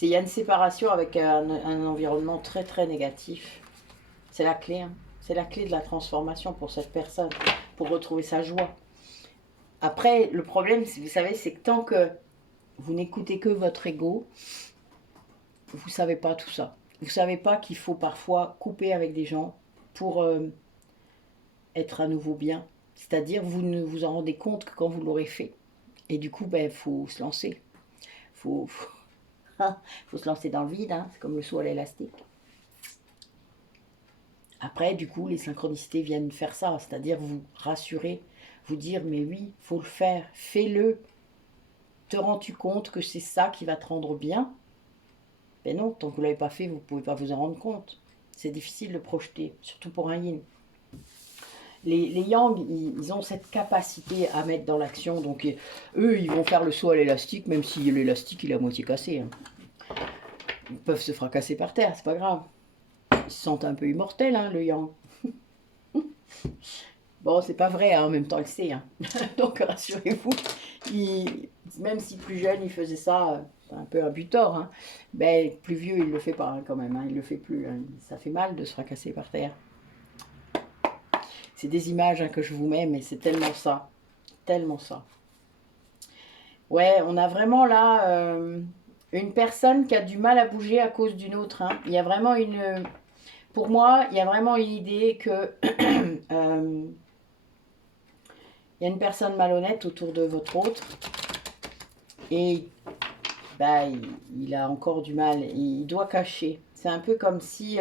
Il y a une séparation avec un environnement très très négatif. C'est la clé, hein. C'est la clé de la transformation pour cette personne, pour retrouver sa joie. Après, le problème, vous savez, c'est que tant que vous n'écoutez que votre ego, vous ne savez pas tout ça. Vous ne savez pas qu'il faut parfois couper avec des gens pour être à nouveau bien. C'est-à-dire, vous ne vous en rendez compte que quand vous l'aurez fait. Et du coup, ben, faut se lancer. Faut se lancer dans le vide, hein. C'est comme le saut à l'élastique. Après, du coup, les synchronicités viennent faire ça, c'est-à-dire vous rassurer, vous dire, mais oui, faut le faire, fais-le. Te rends-tu compte que c'est ça qui va te rendre bien? Ben non, tant que vous ne l'avez pas fait, vous ne pouvez pas vous en rendre compte. C'est difficile de projeter, surtout pour un yin. Les yang, ils ont cette capacité à mettre dans l'action, donc eux, ils vont faire le saut à l'élastique, même si l'élastique, il est à moitié cassé. Hein. Ils peuvent se fracasser par terre, c'est pas grave. Ils se sentent un peu immortels, hein, le yang. Bon, c'est pas vrai, hein, en même temps, elle sait. Hein. Donc, rassurez-vous, même si plus jeune, il faisait ça, c'est un peu un butor. Hein. Ben, plus vieux, il le fait pas hein, quand même. Hein, il le fait plus. Hein. Ça fait mal de se fracasser par terre. C'est des images hein, que je vous mets, mais c'est tellement ça. Tellement ça. Ouais, on a vraiment là une personne qui a du mal à bouger à cause d'une autre. Hein. Il y a vraiment une... Pour moi, il y a vraiment une idée que... il y a une personne malhonnête autour de votre autre. Et bah, il a encore du mal. Il doit cacher. C'est un peu comme si...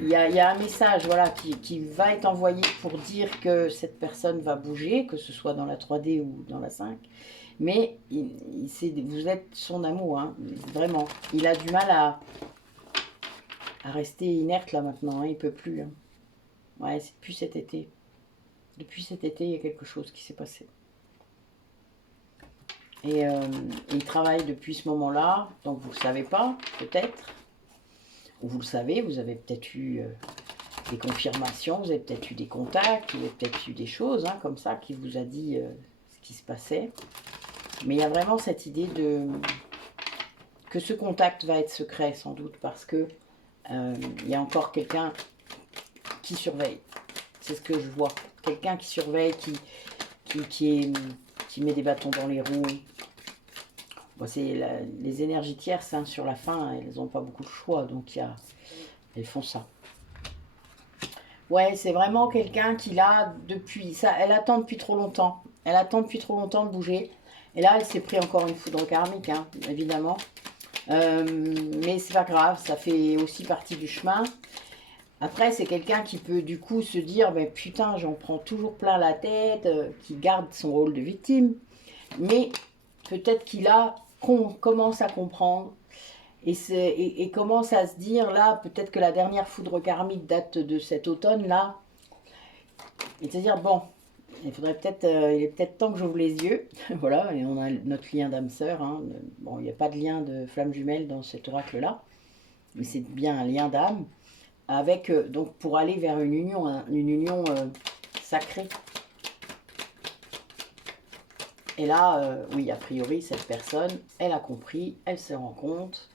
il y a un message voilà, qui va être envoyé pour dire que cette personne va bouger, que ce soit dans la 3D ou dans la 5. Mais vous êtes son amour, hein, vraiment. Il a du mal à rester inerte là maintenant, hein, il peut plus. Hein. Ouais, c'est depuis cet été. Depuis cet été, il y a quelque chose qui s'est passé. Et il travaille depuis ce moment-là, donc vous ne le savez pas, peut-être. Ou vous le savez, vous avez peut-être eu des confirmations, vous avez peut-être eu des contacts, vous avez peut-être eu des choses hein, comme ça qui vous a dit ce qui se passait. Mais il y a vraiment cette idée que ce contact va être secret sans doute parce que il y a encore quelqu'un qui surveille. C'est ce que je vois. Quelqu'un qui surveille, qui met des bâtons dans les roues. Bon, les énergies tierces hein, sur la fin, elles n'ont pas beaucoup de choix, donc elles font ça. Ouais, c'est vraiment quelqu'un qui l'a depuis... Ça, elle attend depuis trop longtemps. Elle attend depuis trop longtemps de bouger. Et là, elle s'est pris encore une foudre karmique, hein, évidemment. Mais c'est pas grave, ça fait aussi partie du chemin. Après, c'est quelqu'un qui peut du coup se dire, mais putain, j'en prends toujours plein la tête, qui garde son rôle de victime. Mais peut-être qu'il commence à comprendre et commence à se dire, là, peut-être que la dernière foudre karmique date de cet automne-là. Et de se dire, bon, il est peut-être temps que j'ouvre les yeux. Voilà, et on a notre lien d'âme sœur. Hein. Bon, il n'y a pas de lien de flamme jumelle dans cet oracle-là, mais c'est bien un lien d'âme, avec donc pour aller vers une union sacrée. Et là, oui, a priori, cette personne, elle a compris, elle se rend compte,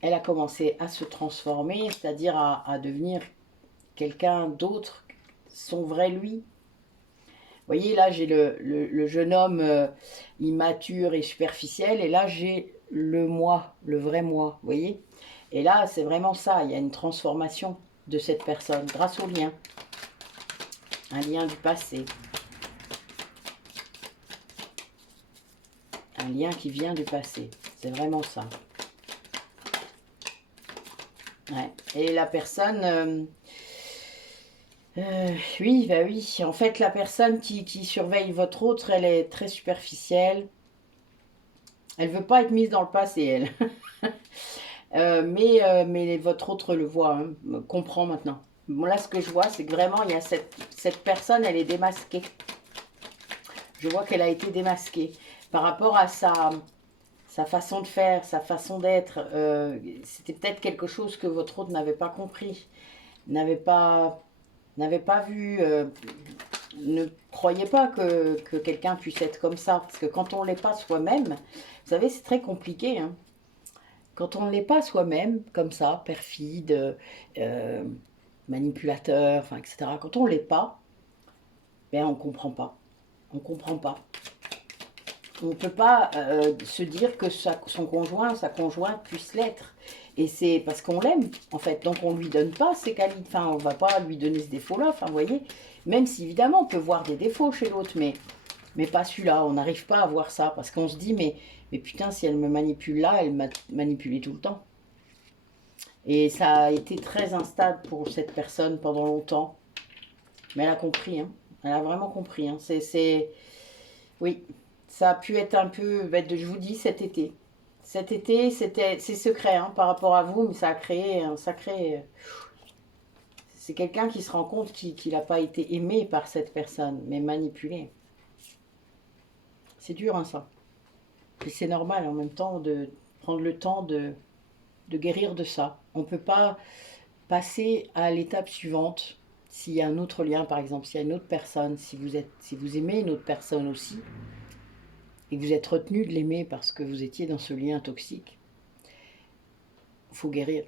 elle a commencé à se transformer, c'est-à-dire à devenir quelqu'un d'autre, son vrai lui. Vous voyez, là, j'ai le jeune homme immature et superficiel, et là, j'ai le moi, le vrai moi, vous voyez. Et là, c'est vraiment ça, il y a une transformation de cette personne grâce au lien. Un lien du passé. Un lien qui vient du passé. C'est vraiment ça. Ouais. Et la personne... oui, bah oui. En fait, la personne qui surveille votre autre, elle est très superficielle. Elle veut pas être mise dans le passé, elle. Mais votre autre le voit, hein, comprend maintenant. Bon, là, ce que je vois, c'est que vraiment, il y a cette personne, elle est démasquée. Je vois qu'elle a été démasquée. Par rapport à sa façon de faire, sa façon d'être, c'était peut-être quelque chose que votre autre n'avait pas compris, n'avait pas vu, ne croyez pas que quelqu'un puisse être comme ça. Parce que quand on ne l'est pas soi-même, vous savez, c'est très compliqué. Hein. Quand on ne l'est pas soi-même, comme ça, perfide, manipulateur, enfin, etc. Quand on ne l'est pas, ben on ne comprend pas. On ne comprend pas. On ne peut pas se dire que son conjoint, sa conjointe puisse l'être. Et c'est parce qu'on l'aime, en fait. Donc on ne lui donne pas ses qualités. Enfin, on ne va pas lui donner ce défaut-là. Enfin, vous voyez. Même si, évidemment, on peut voir des défauts chez l'autre, mais pas celui-là. On n'arrive pas à voir ça. Parce qu'on se dit, mais putain, si elle me manipule là, elle m'a manipulé tout le temps. Et ça a été très instable pour cette personne pendant longtemps. Mais elle a compris. Hein. Elle a vraiment compris. Hein. Oui. Ça a pu être un peu, je vous dis, cet été. Cet été, c'est secret hein, par rapport à vous, mais ça a créé un sacré... C'est quelqu'un qui se rend compte qu'il n'a pas été aimé par cette personne, mais manipulé. C'est dur, hein, ça. Et c'est normal en même temps de prendre le temps de guérir de ça. On ne peut pas passer à l'étape suivante s'il y a un autre lien, par exemple, s'il y a une autre personne, si vous aimez une autre personne aussi, et que vous êtes retenu de l'aimer parce que vous étiez dans ce lien toxique, il faut guérir.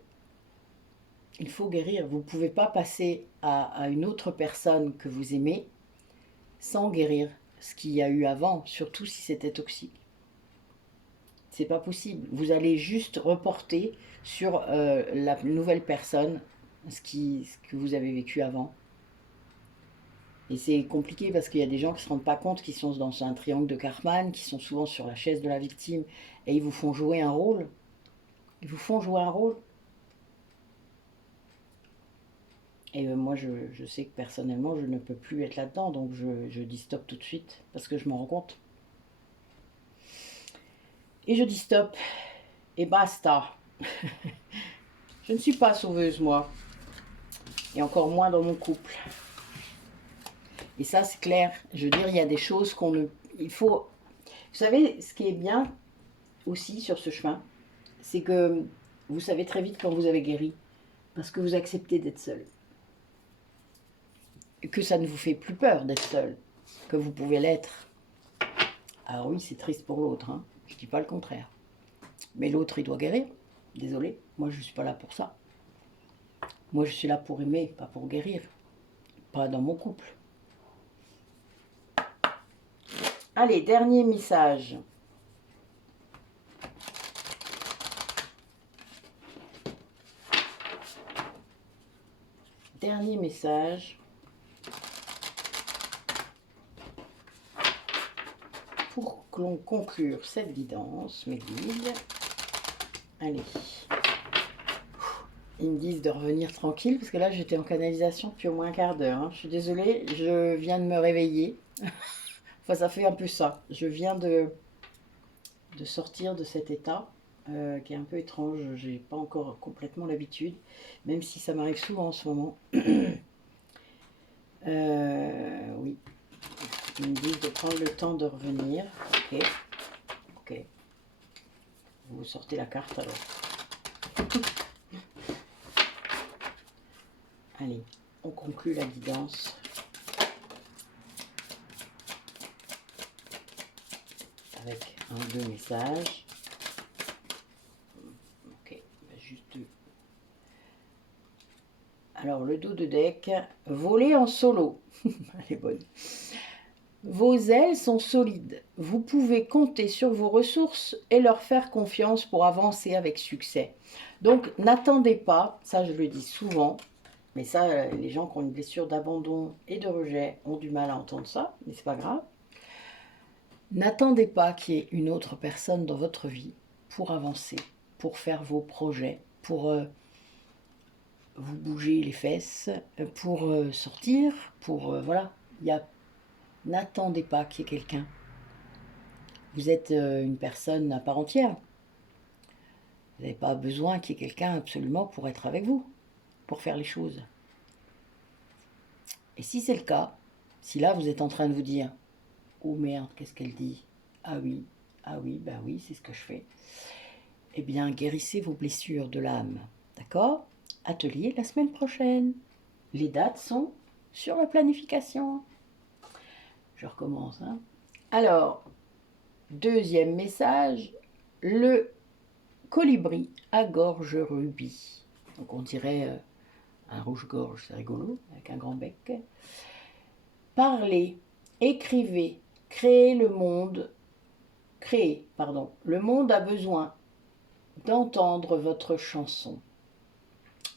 Il faut guérir. Vous ne pouvez pas passer à une autre personne que vous aimez sans guérir ce qu'il y a eu avant, surtout si c'était toxique. C'est pas possible. Vous allez juste reporter sur la nouvelle personne ce que vous avez vécu avant. Et c'est compliqué parce qu'il y a des gens qui ne se rendent pas compte qu'ils sont dans un triangle de Karman, qui sont souvent sur la chaise de la victime, et ils vous font jouer un rôle. Ils vous font jouer un rôle. Et moi, je sais que personnellement, je ne peux plus être là-dedans, donc je dis stop tout de suite, parce que je m'en rends compte. Et je dis stop, et basta. Je ne suis pas sauveuse, moi. Et encore moins dans mon couple. Et ça, c'est clair. Je veux dire, il y a des choses qu'on ne... Il faut... Vous savez, ce qui est bien aussi sur ce chemin, c'est que vous savez très vite quand vous avez guéri, parce que vous acceptez d'être seul. Que ça ne vous fait plus peur d'être seul, que vous pouvez l'être. Alors oui, c'est triste pour l'autre, hein. Je ne dis pas le contraire. Mais l'autre, il doit guérir. Désolé, moi je ne suis pas là pour ça. Moi je suis là pour aimer, pas pour guérir. Pas dans mon couple. Allez, dernier message. Dernier message. Pour conclure cette guidance, mes guides. Allez. Ils me disent de revenir tranquille, parce que là j'étais en canalisation depuis au moins un quart d'heure. Hein. Je suis désolée, je viens de me réveiller. Enfin, ça fait un peu ça. Je viens de sortir de cet état qui est un peu étrange. J'ai pas encore complètement l'habitude, même si ça m'arrive souvent en ce moment. Oui. Ils me disent de prendre le temps de revenir. Ok. Ok. Vous sortez la carte alors. Allez, on conclut la guidance. Avec un ou deux messages. Ok, juste deux. Alors, le dos de deck, voler en solo. Elle est bonne. Vos ailes sont solides. Vous pouvez compter sur vos ressources et leur faire confiance pour avancer avec succès. Donc, n'attendez pas, ça je le dis souvent, mais ça, les gens qui ont une blessure d'abandon et de rejet ont du mal à entendre ça, mais c'est pas grave. N'attendez pas qu'il y ait une autre personne dans votre vie pour avancer, pour faire vos projets, pour vous bouger les fesses, pour sortir, pour... voilà, n'attendez pas qu'il y ait quelqu'un. Vous êtes une personne à part entière. Vous n'avez pas besoin qu'il y ait quelqu'un absolument pour être avec vous, pour faire les choses. Et si c'est le cas, si là vous êtes en train de vous dire « Oh merde, qu'est-ce qu'elle dit? Ah oui, ben oui, c'est ce que je fais. » Eh bien, guérissez vos blessures de l'âme, d'accord? Atelier la semaine prochaine. Les dates sont sur la planification. Je recommence, hein. Alors, deuxième message, le colibri à gorge rubis. Donc on dirait un rouge-gorge, c'est rigolo, avec un grand bec. Parlez, écrivez, le monde a besoin d'entendre votre chanson.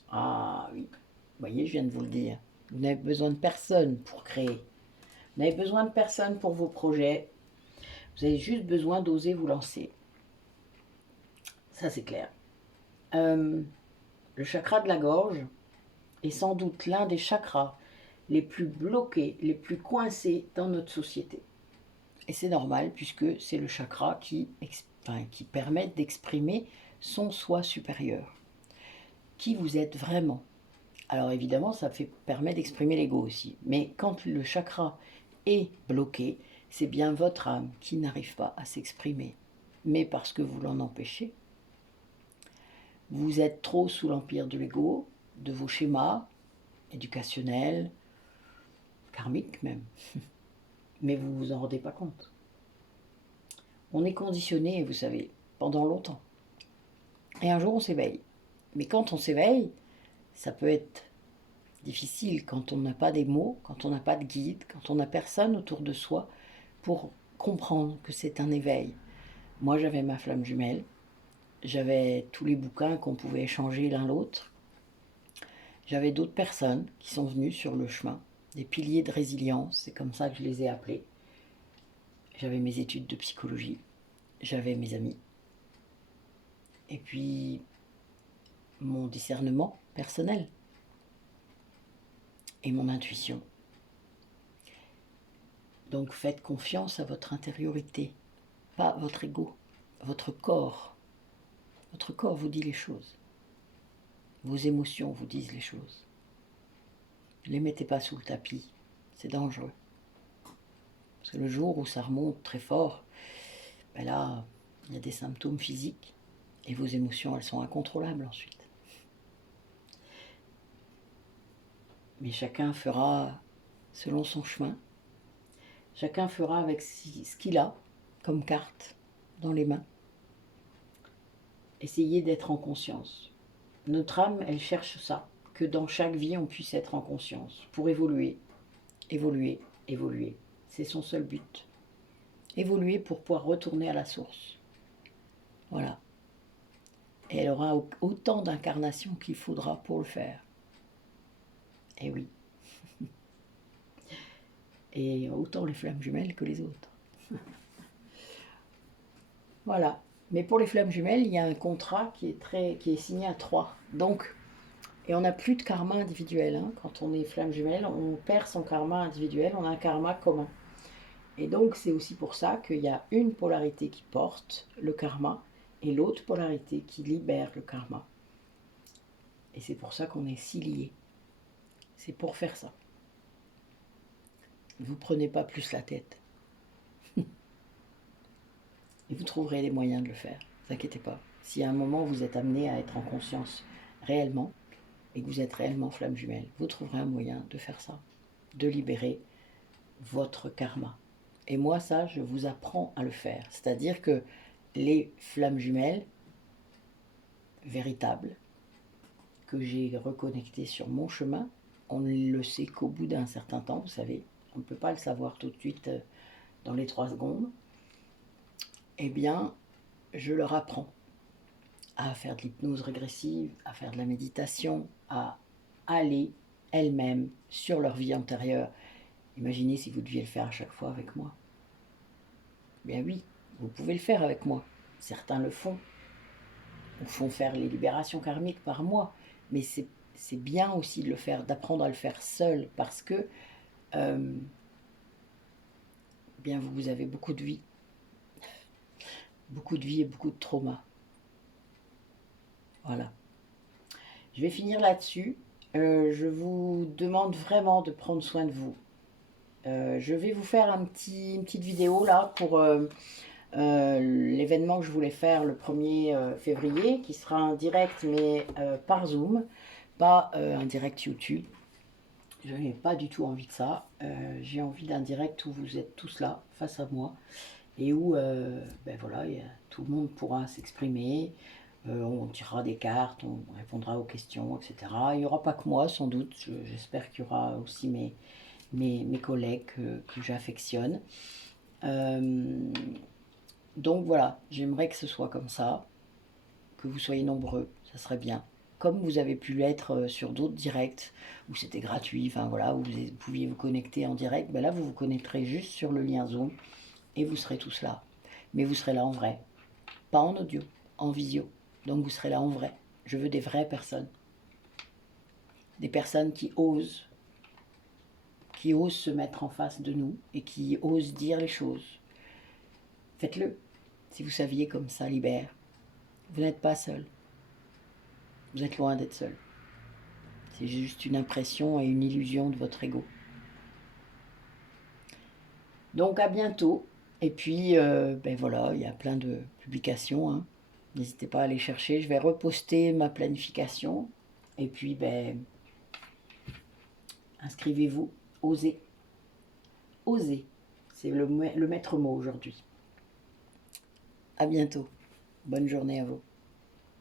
Ah oui, vous voyez, je viens de vous le dire. Vous n'avez besoin de personne pour créer. Vous n'avez besoin de personne pour vos projets. Vous avez juste besoin d'oser vous lancer. Ça, c'est clair. Le chakra de la gorge est sans doute l'un des chakras les plus bloqués, les plus coincés dans notre société. Et c'est normal puisque c'est le chakra qui permet d'exprimer son soi supérieur. Qui vous êtes vraiment. Alors évidemment, ça permet d'exprimer l'ego aussi. Mais quand le chakra est bloqué, c'est bien votre âme qui n'arrive pas à s'exprimer. Mais parce que vous l'en empêchez, vous êtes trop sous l'empire de l'ego, de vos schémas, éducationnel, karmique même. Mais vous vous en rendez pas compte. On est conditionné, vous savez, pendant longtemps. Et un jour, on s'éveille. Mais quand on s'éveille, ça peut être difficile quand on n'a pas des mots, quand on n'a pas de guide, quand on n'a personne autour de soi pour comprendre que c'est un éveil. Moi, j'avais ma flamme jumelle, j'avais tous les bouquins qu'on pouvait échanger l'un l'autre, j'avais d'autres personnes qui sont venues sur le chemin, des piliers de résilience, c'est comme ça que je les ai appelés. J'avais mes études de psychologie, j'avais mes amis, et puis mon discernement personnel et mon intuition. Donc faites confiance à votre intériorité, pas à votre ego, votre corps. Votre corps vous dit les choses. Vos émotions vous disent les choses. Ne les mettez pas sous le tapis, c'est dangereux. Parce que le jour où ça remonte très fort, ben là, il y a des symptômes physiques et vos émotions, elles sont incontrôlables ensuite. Mais chacun fera selon son chemin. Chacun fera avec ce qu'il a comme carte dans les mains. Essayez d'être en conscience. Notre âme, elle cherche ça, que dans chaque vie, on puisse être en conscience pour évoluer, évoluer, évoluer. C'est son seul but. Évoluer pour pouvoir retourner à la source. Voilà. Et elle aura autant d'incarnations qu'il faudra pour le faire. Et oui. Et autant les flammes jumelles que les autres. Voilà. Mais pour les flammes jumelles, il y a un contrat qui est signé à 3. Donc, et on n'a plus de karma individuel. Hein. Quand on est flamme jumelle, on perd son karma individuel, on a un karma commun. Et donc, c'est aussi pour ça qu'il y a une polarité qui porte le karma et l'autre polarité qui libère le karma. Et c'est pour ça qu'on est si liés. C'est pour faire ça. Ne vous prenez pas plus la tête. Et vous trouverez les moyens de le faire. Ne vous inquiétez pas. Si à un moment vous êtes amené à être en conscience réellement, et que vous êtes réellement flamme jumelle, vous trouverez un moyen de faire ça. De libérer votre karma. Et moi, ça, je vous apprends à le faire. C'est-à-dire que les flammes jumelles véritables, que j'ai reconnectées sur mon chemin, on ne le sait qu'au bout d'un certain temps, vous savez. On ne peut pas le savoir tout de suite dans les 3 secondes. Eh bien, je leur apprends à faire de l'hypnose régressive, à faire de la méditation, à aller elles-mêmes sur leur vie antérieure. Imaginez si vous deviez le faire à chaque fois avec moi. Bien oui, vous pouvez le faire avec moi. Certains le font. Ou font faire les libérations karmiques par moi. Mais c'est bien aussi de le faire, d'apprendre à le faire seul, parce que bien vous avez beaucoup de vie. Beaucoup de vie et beaucoup de trauma. Voilà. Je vais finir là-dessus. Je vous demande vraiment de prendre soin de vous. Je vais vous faire une petite vidéo là pour l'événement que je voulais faire le 1er février, qui sera un direct mais par Zoom, pas un direct YouTube. Je n'ai pas du tout envie de ça. J'ai envie d'un direct où vous êtes tous là, face à moi, et où ben voilà, tout le monde pourra s'exprimer. On tirera des cartes, on répondra aux questions, etc. Il n'y aura pas que moi, sans doute. J'espère qu'il y aura aussi mes collègues que j'affectionne. Donc voilà, j'aimerais que ce soit comme ça, que vous soyez nombreux, ça serait bien. Comme vous avez pu l'être sur d'autres directs, où c'était gratuit, enfin voilà, où vous pouviez vous connecter en direct, ben là vous vous connecterez juste sur le lien Zoom, et vous serez tous là. Mais vous serez là en vrai, pas en audio, en visio. Donc vous serez là en vrai. Je veux des vraies personnes. Des personnes qui osent se mettre en face de nous et qui osent dire les choses. Faites-le. Si vous saviez comme ça libère. Vous n'êtes pas seul. Vous êtes loin d'être seul. C'est juste une impression et une illusion de votre ego. Donc à bientôt. Et puis, ben voilà, il y a plein de publications. Hein. N'hésitez pas à aller chercher. Je vais reposter ma planification. Et puis, ben, Inscrivez-vous, osez. Osez, c'est le maître mot aujourd'hui. À bientôt. Bonne journée à vous.